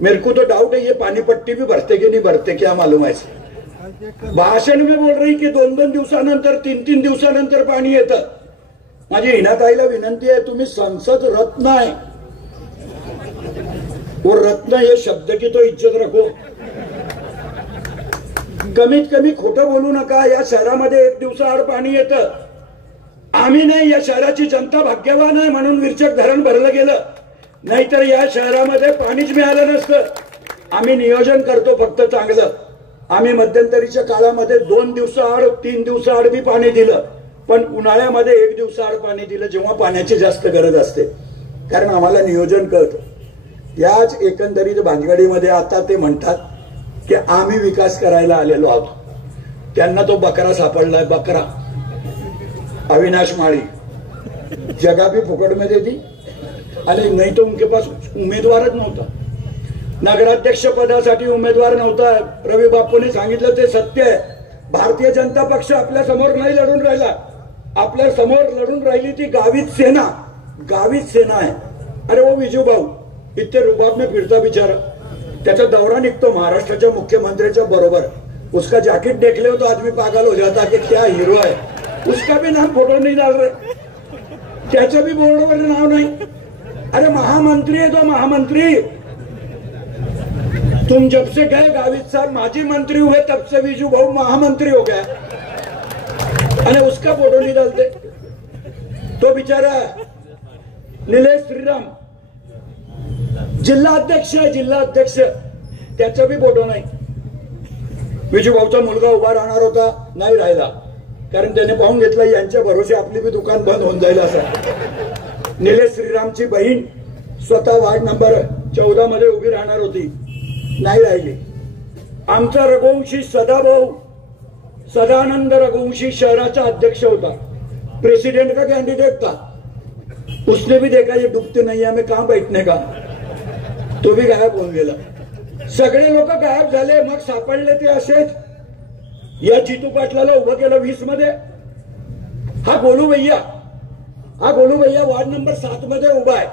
मेरे को तो डाउट है ये पानी पट्टी भी भरते कि नहीं भरते, क्या मालूम है. भाषण में बोल रही की 2-2 दिवसानंतर 3-3 दिवसानंतर पाणी येतं. माझी हिनाताईला विनंती आहे, तुम्ही संसद रत्न आहे, वो रत्न ये शब्द की तो इज्जत रखो. कमीत कमी खोटं बोलू नका. या शहरामध्ये 1 दिवसाआड पाणी येतं. आम्ही नाही, या शहराची जनता भाग्यवान आहे म्हणून विरचक धरण भरलं गेलं, नाहीतर या शहरामध्ये पाणीच मिळालं नसतं. आम्ही नियोजन करतो फक्त चांगलं. आम्ही मध्यंतरीच्या काळामध्ये 2 दिवसाआड 3 दिवसाआड बी पाणी दिलं, पण उन्हाळ्यामध्ये 1 दिवसाआड पाणी दिलं जेव्हा पाण्याची जास्त गरज असते, कारण आम्हाला नियोजन कळतं. याच एकंदरीत भानगडीमध्ये आता ते म्हणतात की आम्ही विकास करायला आलेलो आहोत. त्यांना तो बकरा सापडलाय, बकरा. अविनाश माळी जगह भी फुकट में दे दी आणि नहीं तो उनके पास उमेदवारच नव्हता. नगराध्यक्ष पदासाठी उमेदवार नव्हता. रवी बापूने सांगितलं ते सत्य आहे. भारतीय जनता पक्ष आपल्या समोर नाही लढून राहिला. आपल्या समोर लढून राहिली ती गावित सेना आहे. अरे वो विजू भाऊ इतने रुबाब में फिरता बिचारा, त्याचा दौरा निघतो महाराष्ट्राच्या मुख्यमंत्र्याच्या बरोबर. उसका जैकेट देख ले तो आदमी पागल हो जाता कि क्या हीरो है. उसका भी नाम फोटो नहीं डाल रहे, त्याचं भी बोर्डवर नाव नाही. अरे महामंत्री है तो महामंत्री. तुम जब से गए गावित साहब माजी मंत्री हुए तब से विजू भाऊ महामंत्री हो गया आणि उसका फोटो नहीं डालते. तो बिचारा निलेश श्रीराम जिल्हा अध्यक्ष आहे, जिल्हा अध्यक्ष, त्याचा बी फोटो नाही. विजू भाऊचा मुलगा उभा राहणार होता, नाही राहिला, कारण त्याने पाहून घेतलं यांच्या भरोसे आपली बी दुकान बंद होऊन जाईल असं. निलेश श्रीरामची बहीण स्वतः वार्ड नंबर 14 मध्ये उभी राहणार होती, नाही राहिली. आमचा रघुवंशी सदाभाऊ सदानंद रघुवंशी शहराचा अध्यक्ष होता, प्रेसिडेंट का कैंडिडेट था. उसने भी देखा ये डूबते नहीं हमें कहां बैठने का, तो भी गायब होऊन गेला. सगळे लोक गायब झाले. मग सापडले ते असेच. या जितू पाटलाला उभं केलं 20 मध्ये. हा गोलू भैया वार्ड नंबर 7 मध्ये उभा आहे.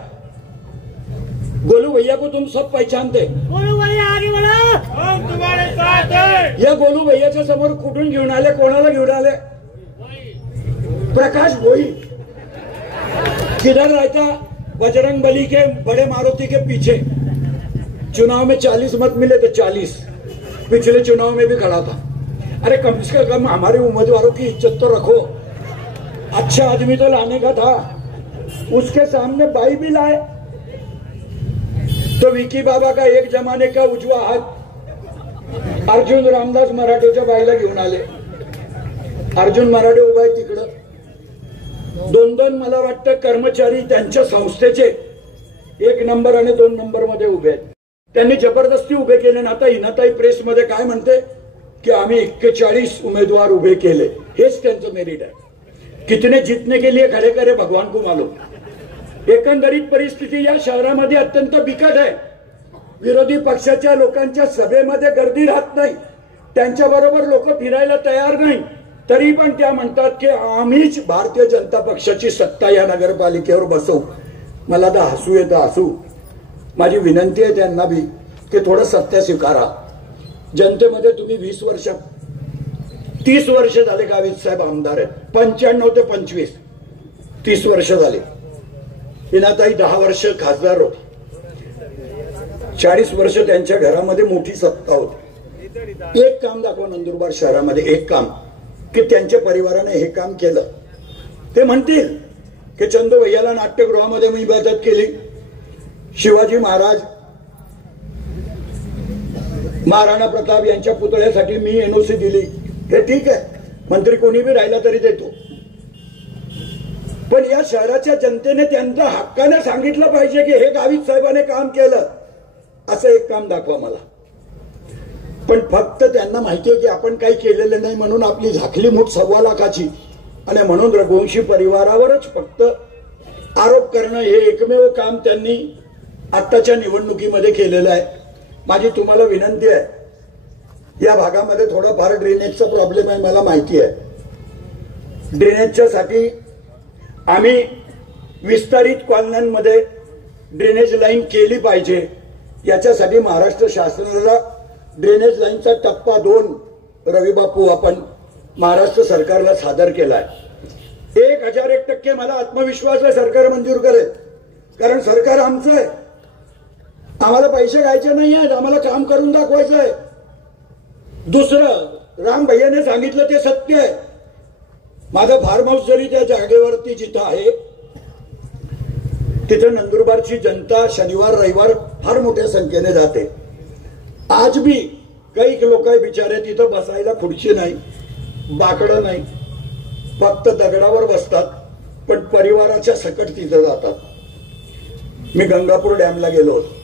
गोलू भैया को तुम सब पहचानते. गोलू भैया आगे बढ़ो, हम तुम्हारे साथ हैं. या गोलू भैयाच्या समोर कुठून घेऊन आले, कोणाला घेऊन आले? प्रकाश भोई. किधर रहता? बजरंग बली के बड़े मारुति के पीछे. चुनाव में 40 मत मिले थे, 40. पिछले चुनाव में भी खड़ा था. अरे कम से कम हमारे उम्मीदवारों की इज्जत तो रखो. अच्छा आदमी तो लाने का था. उसके सामने बाई भी लाए तो विकी बाबा का एक जमाने का उजवा हात अर्जुन रामदास मराठेच्या बाईला घेऊन आले. अर्जुन मराठे उभा आहे तिकडं. 2 मला वाटतं कर्मचारी त्यांच्या संस्थेचे 1 नंबर आणि 2 नंबर मध्ये उभे आहेत. त्यांनी जबरदस्ती उभे केले. ना आता हिनाताई प्रेस मध्ये काय म्हणते की आम्ही 41 उमेदवार उभे केले. हेच त्यांचं मेरिट आहे. कितने जीतने के लिए खड़े करे भगवान को मालूम. एकंदरीत परिस्थिती या शहरामध्ये अत्यंत बिकट आहे. विरोधी पक्षाच्या लोकांच्या सभेमध्ये गर्दी राहत नाही, त्यांच्या बरोबर लोक फिरायला तयार नाही. तरी पण त्या म्हणतात की आम्हीच भारतीय जनता पक्षाची सत्ता या नगरपालिकेवर बसवू. मला तर हसू येतं हसू. माझी विनंती आहे त्यांना बी की थोडं सत्य स्वीकारा. जनतेमध्ये तुम्ही 20 वर्ष 30 वर्ष झाले गावित साहेब आमदार आहेत. 95 ते 25 30 वर्ष झाले. इनाताई 10 वर्ष खासदार होते. 40 वर्ष त्यांच्या घरामध्ये मोठी सत्ता होती. एक काम दाखवा नंदुरबार शहरामध्ये, एक काम की त्यांच्या परिवाराने हे काम केलं. ते म्हणतील की चंदू भैयाला नाट्यगृहामध्ये मी मदत केली, शिवाजी महाराज महाराणा प्रताप यांच्या पुतळ्यासाठी मी एनओसी दिली. हे ठीक आहे, मंत्री कोणी बी राहिला तरी देतो. पण या शहराच्या जनतेने त्यांच्या हक्काने सांगितलं पाहिजे की हे गावित साहेबांनी काम केलं. असं एक काम दाखवा मला. पण फक्त त्यांना माहितीये की आपण काही केलेलं नाही म्हणून आपली झाकली मूठ 1.25 लाखाची आणि म्हणून रघुवंशी परिवारावरच फक्त आरोप करणं हे एकमेव काम त्यांनी आत्ताच्या निवडणुकीमध्ये केलेलं आहे. माझी तुम्हाला विनंती आहे, या भागामध्ये थोडाफार ड्रेनेजचा प्रॉब्लेम आहे, मला माहिती आहे. ड्रेनेजच्या साठी आम्ही विस्तारित कॉलन्यांमध्ये ड्रेनेज लाईन केली पाहिजे. याच्यासाठी महाराष्ट्र शासनाला ड्रेनेज लाईनचा टप्पा 2 रविबापू आपण महाराष्ट्र सरकारला सादर केलाय. 1001% मला आत्मविश्वास आहे सरकार मंजूर करेल. कारण सरकार आमचं आहे. आम्हाला पैसे घ्यायचे नाही आहेत, आम्हाला काम करून दाखवायचं आहे. दुसरं, राम भैयाने सांगितलं ते सत्य आहे. माझं फार्म हाऊस जरी त्या जागेवरती जिथं आहे तिथं नंदुरबारची जनता शनिवार रविवार फार मोठ्या संख्येने जाते. आज भी काही लोक बिचारे तिथं बसायला खुर्ची नाही, बाकडं नाही, फक्त दगडावर बसतात, पण परिवाराच्या सकट तिथं जातात. मी गंगापूर डॅमला गेलो होतो.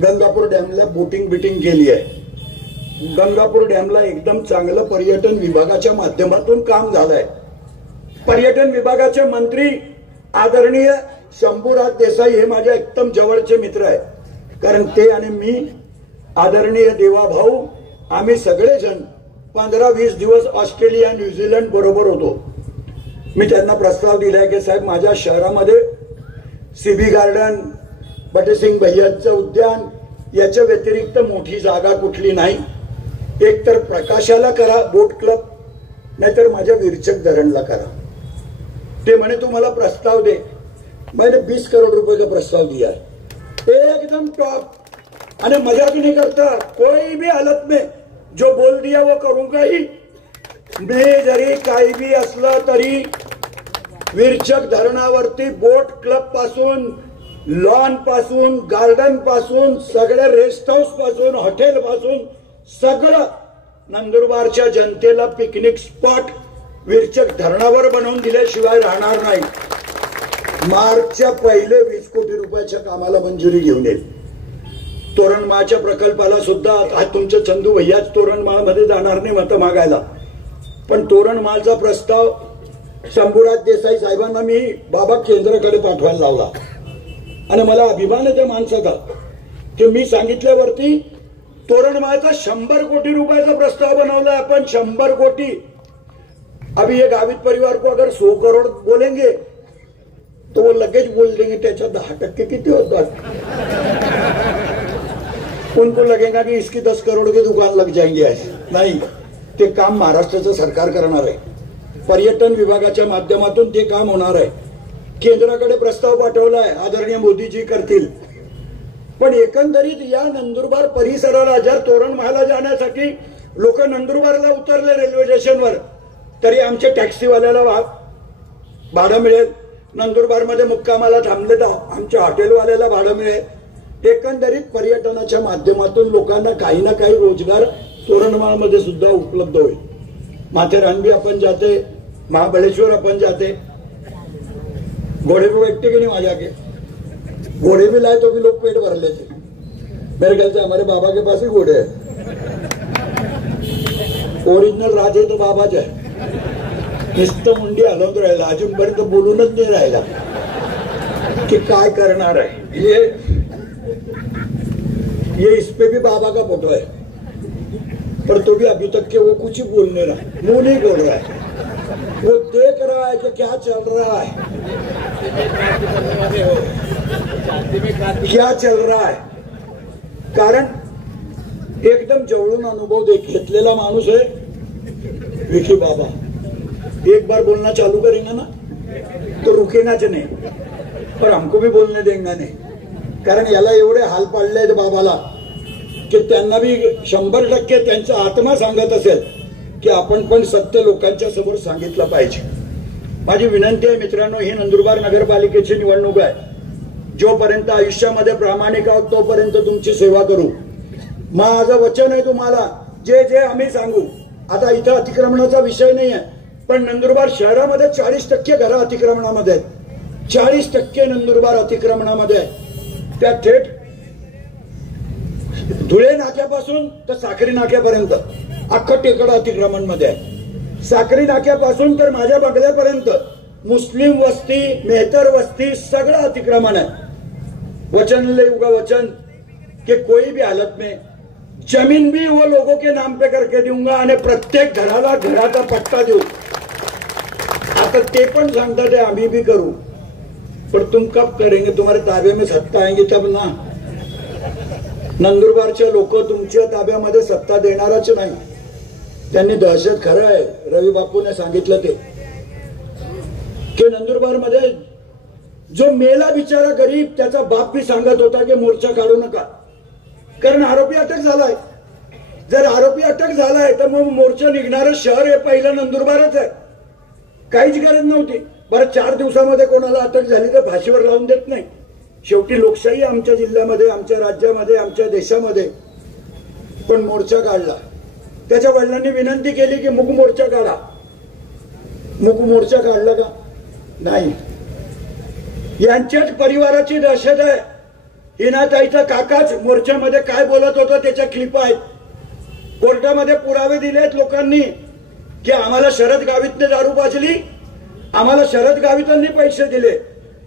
गंगापूर डॅमला बोटिंग बिटिंग केली आहे. गंगापूर डॅमला एकदम चांगलं पर्यटन विभागाच्या माध्यमातून काम झालंय. पर्यटन विभागाचे मंत्री आदरणीय शंभूराज देसाई हे माझ्या एकदम जवळचे मित्र आहे. कारण ते आणि मी, आदरणीय देवाभाऊ, आम्ही सगळेजण 15-20 दिवस ऑस्ट्रेलिया न्यूझीलंड बरोबर होतो. मी त्यांना प्रस्ताव दिलाय की साहेब माझ्या शहरामध्ये सीबी गार्डन, बटेसिंग भैयाचं उद्यान याच्या व्यतिरिक्त मोठी जागा कुठली नाही. एक तर प्रकाशाला करा बोट क्लब, नाहीतर माझ्या विरचक धरणला करा. ते म्हणे तू मला प्रस्ताव दे. मैंने 20 करोड़ रुपए का प्रस्ताव दिया है, एकदम टॉप. आणि मजाक नहीं करता, कोई भी हालत में जो बोल दिया वो करूंगा ही. मी जरी काही बी असलं तरी विरचक धरणावरती बोट क्लब पासून, लॉन पासून, गार्डन पासून, सगळ्या रेस्ट हाऊस पासून, हॉटेल पासून सगळं नंदुरबारच्या जनतेला पिकनिक स्पॉट विरचक धरणावर बनवून दिल्याशिवाय राहणार नाही. मार्चच्या पहिले 20 कोटी रुपयाच्या कामाला मंजुरी घेऊन येईल. तोरणमाळच्या प्रकल्पाला सुद्धा आज तुमचे चंदू भैयाच तोरणमाळमध्ये जाणार नाही मतं मागायला, पण तोरणमाळचा प्रस्ताव शंभूराज देसाई साहेबांना मी बाबा केंद्राकडे पाठवायला लावला. आणि मला अभिमान आहे त्या माणसाचा की मी सांगितल्यावरती तोरणमाळचा 100 कोटी रुपयाचा प्रस्ताव बनवला आपण. 100 कोटी. अभी ये गावित परिवार को अगर 100 करोड़ बोलेंगे तो वो लगेच बोल देंगे त्याच्या 10% किती होतात. उनको लगेगा कि इसकी 10 करोड़ की दुकान लग जाएंगे. नाही, ते काम महाराष्ट्राचं सरकार करणार आहे. पर्यटन विभागाच्या माध्यमातून ते काम होणार आहे. केंद्राकडे प्रस्ताव पाठवलाय, आदरणीय मोदीजी करतील. पण एकंदरीत या नंदुरबार परिसराला जर तोरणमाळला जाण्यासाठी लोक नंदुरबारला उतरले रेल्वे स्टेशनवर तरी आमच्या टॅक्सीवाल्याला भाडं मिळेल. नंदुरबारमध्ये मुक्कामाला थांबले तर आमच्या हॉटेलवाल्याला भाडं मिळेल. एकंदरीत पर्यटनाच्या माध्यमातून लोकांना काही ना काही रोजगार तोरणमाळमध्ये सुद्धा उपलब्ध होईल. माथेरान भी अपन जाते, महाबळेश्वर अपन जाते. घोड़े पे बैठते कि नहीं वहां जाके? घोड़े भी लाए तो भी लोग पेट भर लेते. मेरे ख्याल से हमारे बाबा के पास ही घोड़े है. ओरिजिनल राजे तो बाबाच आहे. नुसतं मुंडी हलवत राहिला, अजूनपर्यंत बोलूनच नाही राहिला की काय करणार आहे. ये इस पे भी बाबा का फोटो है. पर तो भी अभी तक के वो कुछ ही बोल नहीं रहा, मुंह नहीं खोल रहा है, वो देख रहा है कि क्या चल रहा है, क्या चल रहा है. कारण एकदम जवळून अनुभव घेतलेला माणूस आहे विकी बाबा. एक बार बोलना चालू करेंगे ना तो रुकेनाच नाही, पर हमको भी बोलने देंगे नाही. कारण याला एवढे हाल पाडले आहेत बाबाला की त्यांना बी 100% त्यांचा आत्मा सांगत असेल की आपण पण सत्य लोकांच्या समोर सांगितलं पाहिजे. माझी विनंती आहे मित्रांनो, ही नंदुरबार नगरपालिकेची निवडणूक आहे. जोपर्यंत आयुष्यामध्ये प्रामाणिक आहोत तोपर्यंत तुमची सेवा करू. माझं वचन आहे तुम्हाला, जे जे आम्ही सांगू. आता इथं अतिक्रमणाचा विषय नाही आहे, पण नंदुरबार शहरामध्ये 40% घरं अतिक्रमणामध्ये आहेत. 40% नंदुरबार अतिक्रमणामध्ये आहे. त्या थेट धुळे नाक्यापासून तर साखरी नाक्यापर्यंत अख्खं टेकड अतिक्रमण मध्ये आहे. साखरी नाक्यापासून तर माझ्या बंगल्यापर्यंत मुस्लिम वस्ती, मेहतर वस्ती सगळं अतिक्रमण आहे. वचन ले उगा वचन कि कोई भी हालत में जमीन भी वो लोगों के नाम पे करके दूंगा आणि प्रत्येक घराला घराचा पट्टा देऊ. आता ते पण सांगतात आम्ही भी करू, पर तुम कब करेंगे? तुम्हारे ताबे में सत्ता आएंगी तब ना. नंदुरबारचे लोक तुमच्या ताब्यामध्ये सत्ता देणारच नाही. त्यांनी दहशत, खरं आहे रवी बापूने सांगितलं ते की नंदुरबार मध्ये जो मेला बिचारा गरीब, त्याचा बाप भी सांगत होता की मोर्चा काढू नका, कारण आरोपी अटक झालाय. जर आरोपी अटक झालाय तर मग मोर्चा निघणारं शहर हे पहिलं नंदुरबारच आहे. काहीच गरज नव्हती. बरं 4 दिवसामध्ये कोणाला अटक झाली तर फाशीवर लावून देत नाही. शेवटी लोकशाही आमच्या जिल्ह्यामध्ये, आमच्या राज्यामध्ये, आमच्या देशामध्ये. पण मोर्चा काढला. त्याच्या वडिलांनी विनंती केली की मूक मोर्चा काढा. मूक मोर्चा काढला का? नाही. यांच्याच परिवाराची दहशत आहे. हिनाताईचा काकाच मोर्चामध्ये काय बोलत होता त्याच्या क्लिप आहेत. कोर्टामध्ये पुरावे दिलेत लोकांनी की आम्हाला शरद गावितने दारू पाजली, आम्हाला शरद गावितांनी पैसे दिले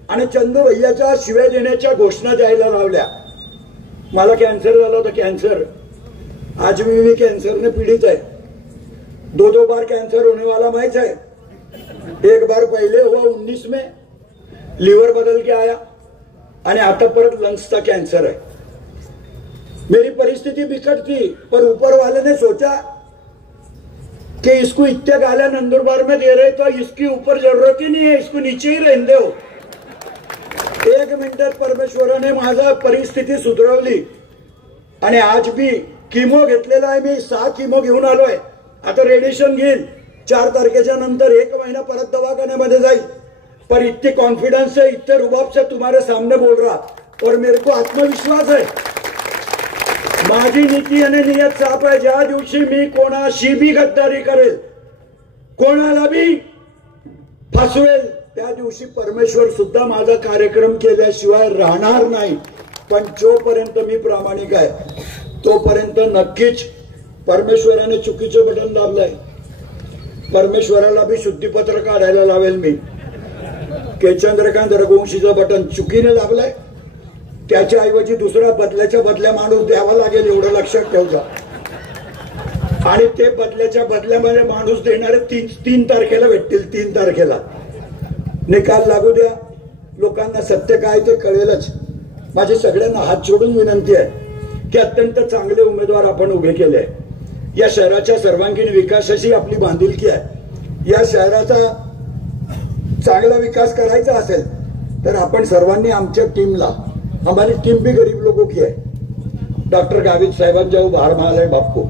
आणि चंदू भैयाच्या शिव्या देण्याच्या घोषणा द्यायला लावल्या. मला कॅन्सर झाला होता. कॅन्सर आज भी कैंसर ने पीड़ित है. 2 बार कैंसर होने वाला माहित है. एक बार पहले हुआ 19 में, लीवर बदल के आया आणि आता परत लंग्सचा कैंसर है. मेरी परिस्थिति बिकट थी, पर ऊपर वाले ने सोचा कि इसको इतने गालियां नंदुरबार में दे रहे तो इसकी ऊपर जरूरत ही नहीं है, इसको नीचे ही रहने दो. 1 मिनिटात परमेश्वराने माझा परिस्थिती सुधारवली आणि आज भी किमो घेतलेला आहे. मी 6 किमो घेऊन आलोय. आता रेडिएशन घेईल. 4 तारखेच्या नंतर 1 महिना परत दवाखान्यामध्ये जाईल. पर इतने कॉन्फिडेंस से, इतने रुबाब से तुम्हारे सामने बोल रहा और मेरे को आत्मविश्वास है. माझी नीती आणि नियत साफ आहे. ज्या दिवशी मी कोणाशी भी गद्दारी करेल, कोणाला भी फसवेल, त्या दिवशी परमेश्वर सुद्धा माझा कार्यक्रम केल्याशिवाय राहणार नाही. पण जोपर्यंत मी प्रामाणिक आहे तोपर्यंत नक्कीच परमेश्वराने चुकीचं बटन दाबलंय. परमेश्वराला भी शुद्धीपत्र काढायला लावेल मी. के चंद्रकांत रघुवंशीचं बटन चुकीने दाबलंय, त्याच्या ऐवजी दुसरा बदल्याच्या बदल्या माणूस द्यावा लागेल, एवढं लक्षात ठेवजा. आणि ते बदल्याच्या बदल्यामध्ये माणूस देणारे 3 तारखेला भेटतील. 3 तारखेला निकाल लागू द्या. लोकांना सत्य काय ते कळेलच. माझी सगळ्यांना हात जोडून विनंती आहे की अत्यंत चांगले उमेदवार आपण उभे केले. या शहराच्या सर्वांगीण विकासाशी आपली बांधिलकी आहे. या शहराचा चांगला विकास करायचा असेल तर आपण सर्वांनी आमच्या टीमला, हमारी टीम भी गरीब लोगों की है. डॉक्टर गावित साहेबांच्या बाहर माल है बापू,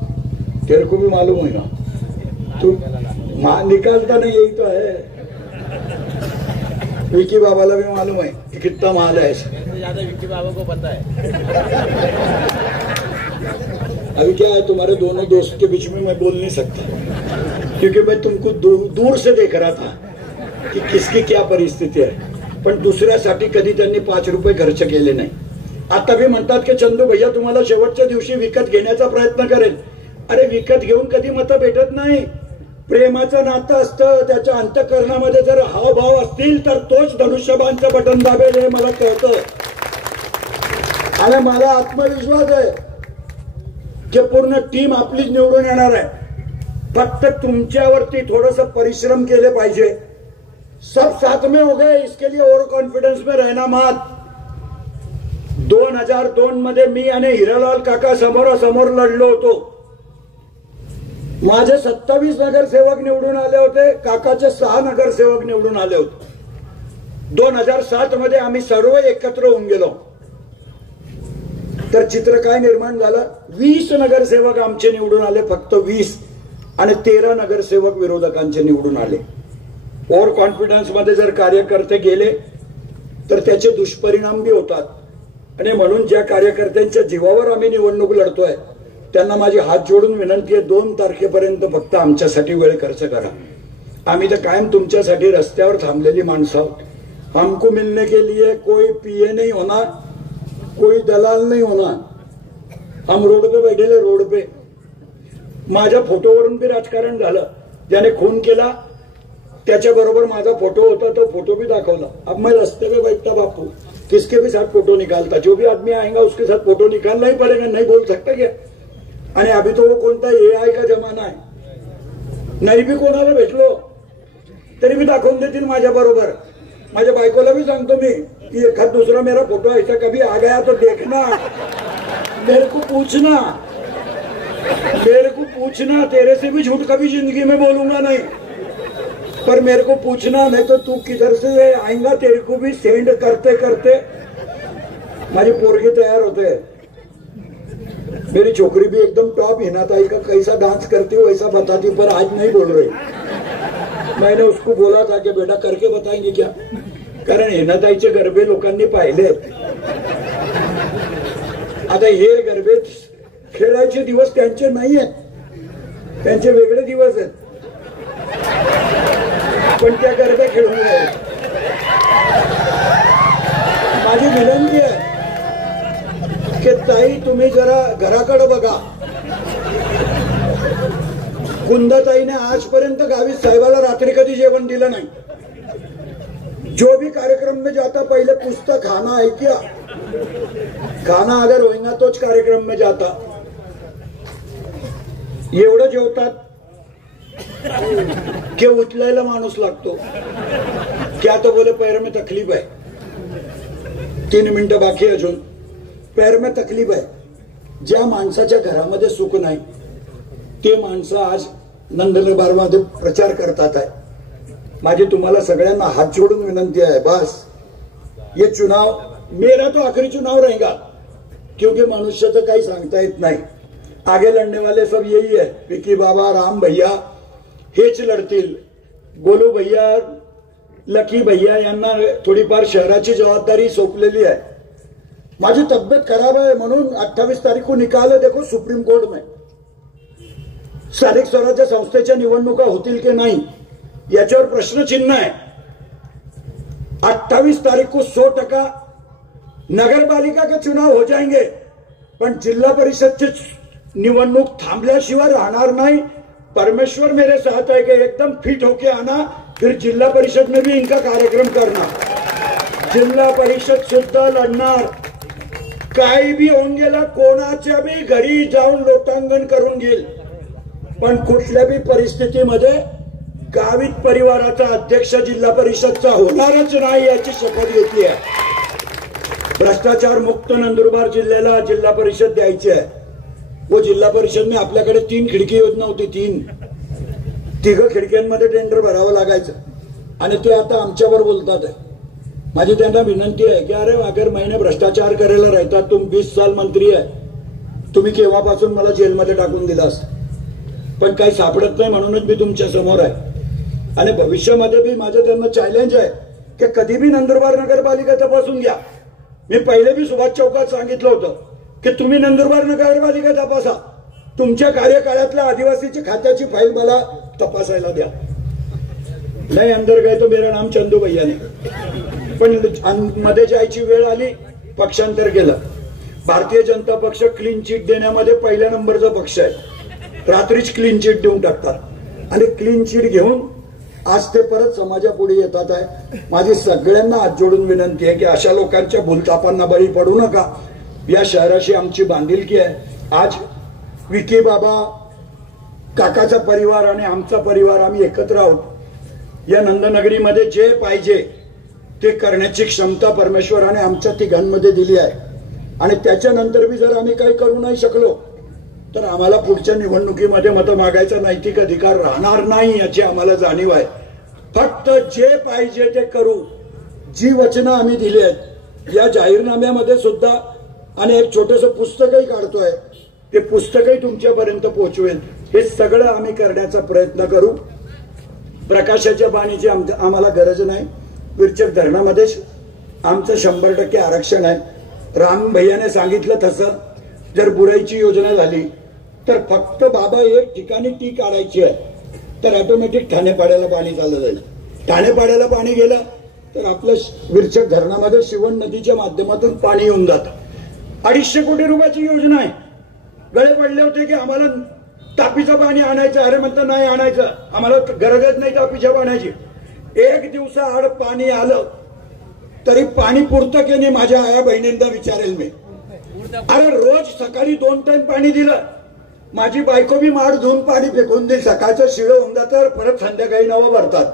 तेरे को भी मालूम है ना. तू निकालता नहीं यही तो है. विकी बाबाला भी मालूम है कि कितना माल है. ज्यादा विकी बाबा को पता है. अभी क्या है, तुम्हारे दोनों दोस्त के बीच में मैं बोल नहीं सकता क्योंकि मैं तुमको दूर से देख रहा था कि किसकी क्या परिस्थिती आहे. पण दुसऱ्यासाठी कधी त्यांनी 5 रुपये खर्च केले नाही. आता भी म्हणतात की चंदू भैया तुम्हाला शेवटच्या दिवशी विकत घेण्याचा प्रयत्न करेल. अरे विकत घेऊन कधी मतं भेटत नाही. प्रेमाचं नातं असतं, त्याच्या अंतःकरणामध्ये जर हावभाव असतील तर तोच धनुष्यबाणचं बटन दाबेल हे मला कळतं. आणि मला आत्मविश्वास आहे की पूर्ण टीम आपलीच निवडून येणार आहे. फक्त तुमच्यावरती थोडस परिश्रम केले पाहिजे. सब साथ में हो गए, इसके लिए ओवर कॉन्फिडन्स में रहना मत. 2002 मध्ये मी आणि हिरालाल काका समोरासमोर लढलो होतो. माझे 27 नगरसेवक निवडून आले होते, काकाचे 6 नगरसेवक निवडून आले होते. 2007 मध्ये आम्ही सर्व एकत्र होऊन गेलो. तर चित्र काय निर्माण झालं, 20 नगरसेवक आमचे निवडून आले, फक्त 20, आणि 13 नगरसेवक विरोधकांचे निवडून आले. ओव्हर कॉन्फिडन्स मध्ये जर कार्यकर्ते गेले तर त्याचे दुष्परिणाम बी होतात. आणि म्हणून ज्या कार्यकर्त्यांच्या जीवावर आम्ही निवडणूक लढतोय त्यांना माझी हात जोडून विनंती आहे, 2 तारखेपर्यंत फक्त आमच्यासाठी वेळ खर्च करा. आम्ही तर कायम तुमच्यासाठी रस्त्यावर थांबलेली माणसं आहोत. हमको मिलने के लिए कोई पीए नहीं होना, कोई दलाल नहीं होना. हम रोड पे बैठेले, रोड पे. माझ्या फोटोवरून बी राजकारण झालं. ज्याने खून केला त्याच्या बरोबर माझा फोटो होता, तो फोटो भी दाखवला. अब मैं रास्ते पे बैठता बापू, किसके भी साथ फोटो निकालता, जो भी आदमी आएगा उसके साथ फोटो निकालना ही पड़ेगा, नहीं बोल सकता क्या. आणि अभी तो वो कोणता AI का जमाना आहे. नाही बी कोणाला भेटलो तरी मी दाखवून देतील माझ्या बरोबर. माझ्या बायकोला भी सांगतो मी कि एखाद दूसरा मेरा फोटो ऐसा कभी आ गया तो देखना, मेरे को पूछना, मेरे को पूछना. तेरे से भी झूठ कभी जिंदगी में बोलूंगा नहीं, पर मेरे को पूछना, नहीं तो तू किधर से आएगा तेरे को भी सेंड करते करते माझी पोरगी तैयार होते. मेरी छोकरी भी एकदम टॉप हिनाताई का कैसा डांस करती वैसा बताती, पर आज नहीं बोल रही. मैंने उसको बोला था कि बेटा करके बताएंगे क्या, कारण हिनाताईचे गरबे लोकांनी पाहिले. आता हे गरबे खेळायचे दिवस त्यांचे नाही आहेत, त्यांचे वेगळे दिवस आहेत, पण त्या गरबे खेळून आहे. माझी विनंती आहे की ताई तुम्ही जरा घराकडे बघा. कुंदाताईने आजपर्यंत गावीत साहेबाला रात्री कधी जेवण दिलं नाही. जो भी कार्यक्रम में जाता पहले पूछता खाना है क्या, खाना अगर होईना तोच कार्यक्रम में जाता. एवढं जेवतात की उचलायला माणूस लागतो. क्या तो बोले पैर में तकलीफ है, 3 मिनिटं बाकी अजून, पैर में तकलीफ आहे. ज्या माणसाच्या घरामध्ये सुख नाही ते माणसं आज नंदुरबारमध्ये प्रचार करतात आहे. माझी तुम्हाला सगळ्यांना हात जोडून विनंती आहे, बस ये चुनाव मेरा तो आखिरी चुनाव रहेगा, क्योंकि मनुष्याचं काही सांगता येत नाही. आगे लढने वाले सब यही है, विकी बाबा, राम भैया हेच लढतील. गोलू भैया, लकी भैया यांना थोडीफार शहराची जबाबदारी सोपलेली आहे. माझी तब्येत खराब आहे म्हणून 28 तारीख को निकाल है देखो सुप्रीम कोर्ट में. स्थानिक स्वराज्य संस्थेच्या निवडणुका होतील की नाही याच्यावर प्रश्नचिन्ह आहे. 28 तारीख को 100% नगरपालिका के चुनाव हो जाएंगे, पण जिल्हा परिषदची निवडणूक थांबल्याशिवाय राहणार नाही. परमेश्वर मेरे साथ है कि एकदम फिट होके आना, फिर जिल्हा परिषद में भी इनका कार्यक्रम करना. जिल्हा परिषद सुद्धा लढणार. काही बी होऊन गेला, कोणाच्या बी घरी जाऊन लोटांगण करून घेईल, पण कुठल्या बी परिस्थितीमध्ये गावित परिवाराचा अध्यक्ष जिल्हा परिषदचा होणारच नाही याची शपथ घेतली आहे. भ्रष्टाचार मुक्त नंदुरबार जिल्ह्याला जिल्हा परिषद द्यायची आहे. वो जिल्हा परिषद में आपल्याकडे 3 खिडकी योजना होती, 3 खिडक्यांमध्ये टेंडर भरावं लागायचं, आणि ते आता आमच्यावर बोलतात आहे. माझी त्यांना विनंती आहे की अरे अगर मैंने भ्रष्टाचार करायला राहता, तुम 20 साल मंत्री आहे, तुम्ही केव्हापासून मला जेलमध्ये टाकून दिला असता, पण काही सापडत नाही म्हणूनच मी तुमच्या समोर आहे. आणि भविष्यामध्ये बी माझं त्यांना चॅलेंज आहे की कधी बी नंदुरबार नगरपालिका तपासून घ्या. मी पहिले बी सुभाष चौकात सांगितलं होतं की तुम्ही नंदुरबार नगरपालिका तपासा, तुमच्या कार्यकाळातल्या आदिवासीची खात्याची फाईल मला तपासायला द्या. नाही अंदर गए तो मेरा नाम चंदू भैया ने, पण मध्ये जायची वेळ आली, पक्षांतर केलं. भारतीय जनता पक्ष क्लीन चिट देण्यामध्ये पहिल्या नंबरचा पक्ष आहे. रात्रीच क्लीन चिट देऊन टाकतात आणि क्लीन चिट घेऊन आज ते परत समाजापुढे येतात आहे. माझी सगळ्यांना हात जोडून विनंती आहे की अशा लोकांच्या भूलथापांना बळी पडू नका. या शहराशी आमची बांधिलकी आहे. आज विकी बाबा, काकाचा परिवार आणि आमचा परिवार आम्ही एकत्र आहोत. या नंदनगरीमध्ये जे पाहिजे ते करण्याची क्षमता परमेश्वराने आमच्या तिघांमध्ये दिली आहे. आणि त्याच्यानंतर बी जर आम्ही काही करू नाही शकलो तर आम्हाला पुढच्या निवडणुकीमध्ये मतं मागायचा नैतिक अधिकार राहणार नाही याची आम्हाला जाणीव आहे. फक्त जे पाहिजे ते करू. जी वचनं आम्ही दिली आहेत या जाहीरनाम्यामध्ये सुद्धा, आणि एक छोटंसं पुस्तकही काढतोय, ते पुस्तकही तुमच्यापर्यंत पोहोचवेल. हे सगळं आम्ही करण्याचा प्रयत्न करू. प्रकाशाच्या पाण्याची आम्हाला गरज नाही. विरचक धरणामध्ये आमचं 100% आरक्षण आहे. राम भैयाने सांगितलं तसं जर बुराईची योजना झाली तर फक्त बाबा एक ठिकाणी टी काढायची आहे तर ऑटोमॅटिक ठाणेपाड्याला पाणी चाललं जाईल. ठाणेपाड्याला पाणी गेलं तर आपल्या विरचक धरणामध्ये शिवण नदीच्या माध्यमातून पाणी येऊन जातं. 250 कोटी रुपयाची योजना आहे. गळे पडले होते की आम्हाला तापीचं पाणी आणायचं. अरे म्हणतं नाही आणायचं, आम्हाला गरजच नाही तापीच्या पाण्याची. 1 दिवसाआड पाणी आलं तरी पाणी पुरतं की नाही माझ्या आया बहिणींना विचारेल मी. अरे रोज सकाळी 2 टाइम पाणी दिलं, माझी बायको बी माड धुवून पाणी फेकून देईल. सकाळचं शिळं होऊन जातं, परत संध्याकाळी नवं भरतात.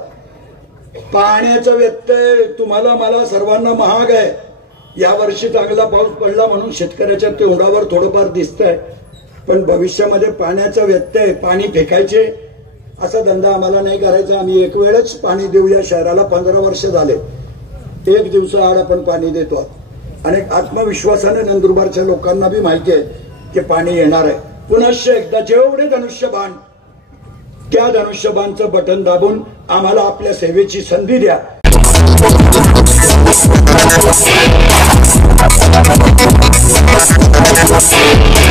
पाण्याचा व्यत्यय तुम्हाला मला सर्वांना महाग आहे. या वर्षी चांगला पाऊस पडला म्हणून शेतकऱ्याच्या तोंडावर थोडंफार दिसतंय, पण भविष्यामध्ये पाण्याचा व्यत्यय, पाणी फेकायचे असा धंदा आम्हाला नाही करायचा. आम्ही एक वेळच पाणी देऊ या शहराला. 15 वर्ष झाले 1 दिवसाआड आपण पाणी देतो. आणि आत्मविश्वासाने नंदुरबारच्या लोकांना बी माहिती आहे की पाणी येणार आहे. पुनश्च एकदा जेवढे धनुष्यबाण, त्या धनुष्यबाणचं बटन दाबून आम्हाला आपल्या सेवेची संधी द्या. We'll be right back.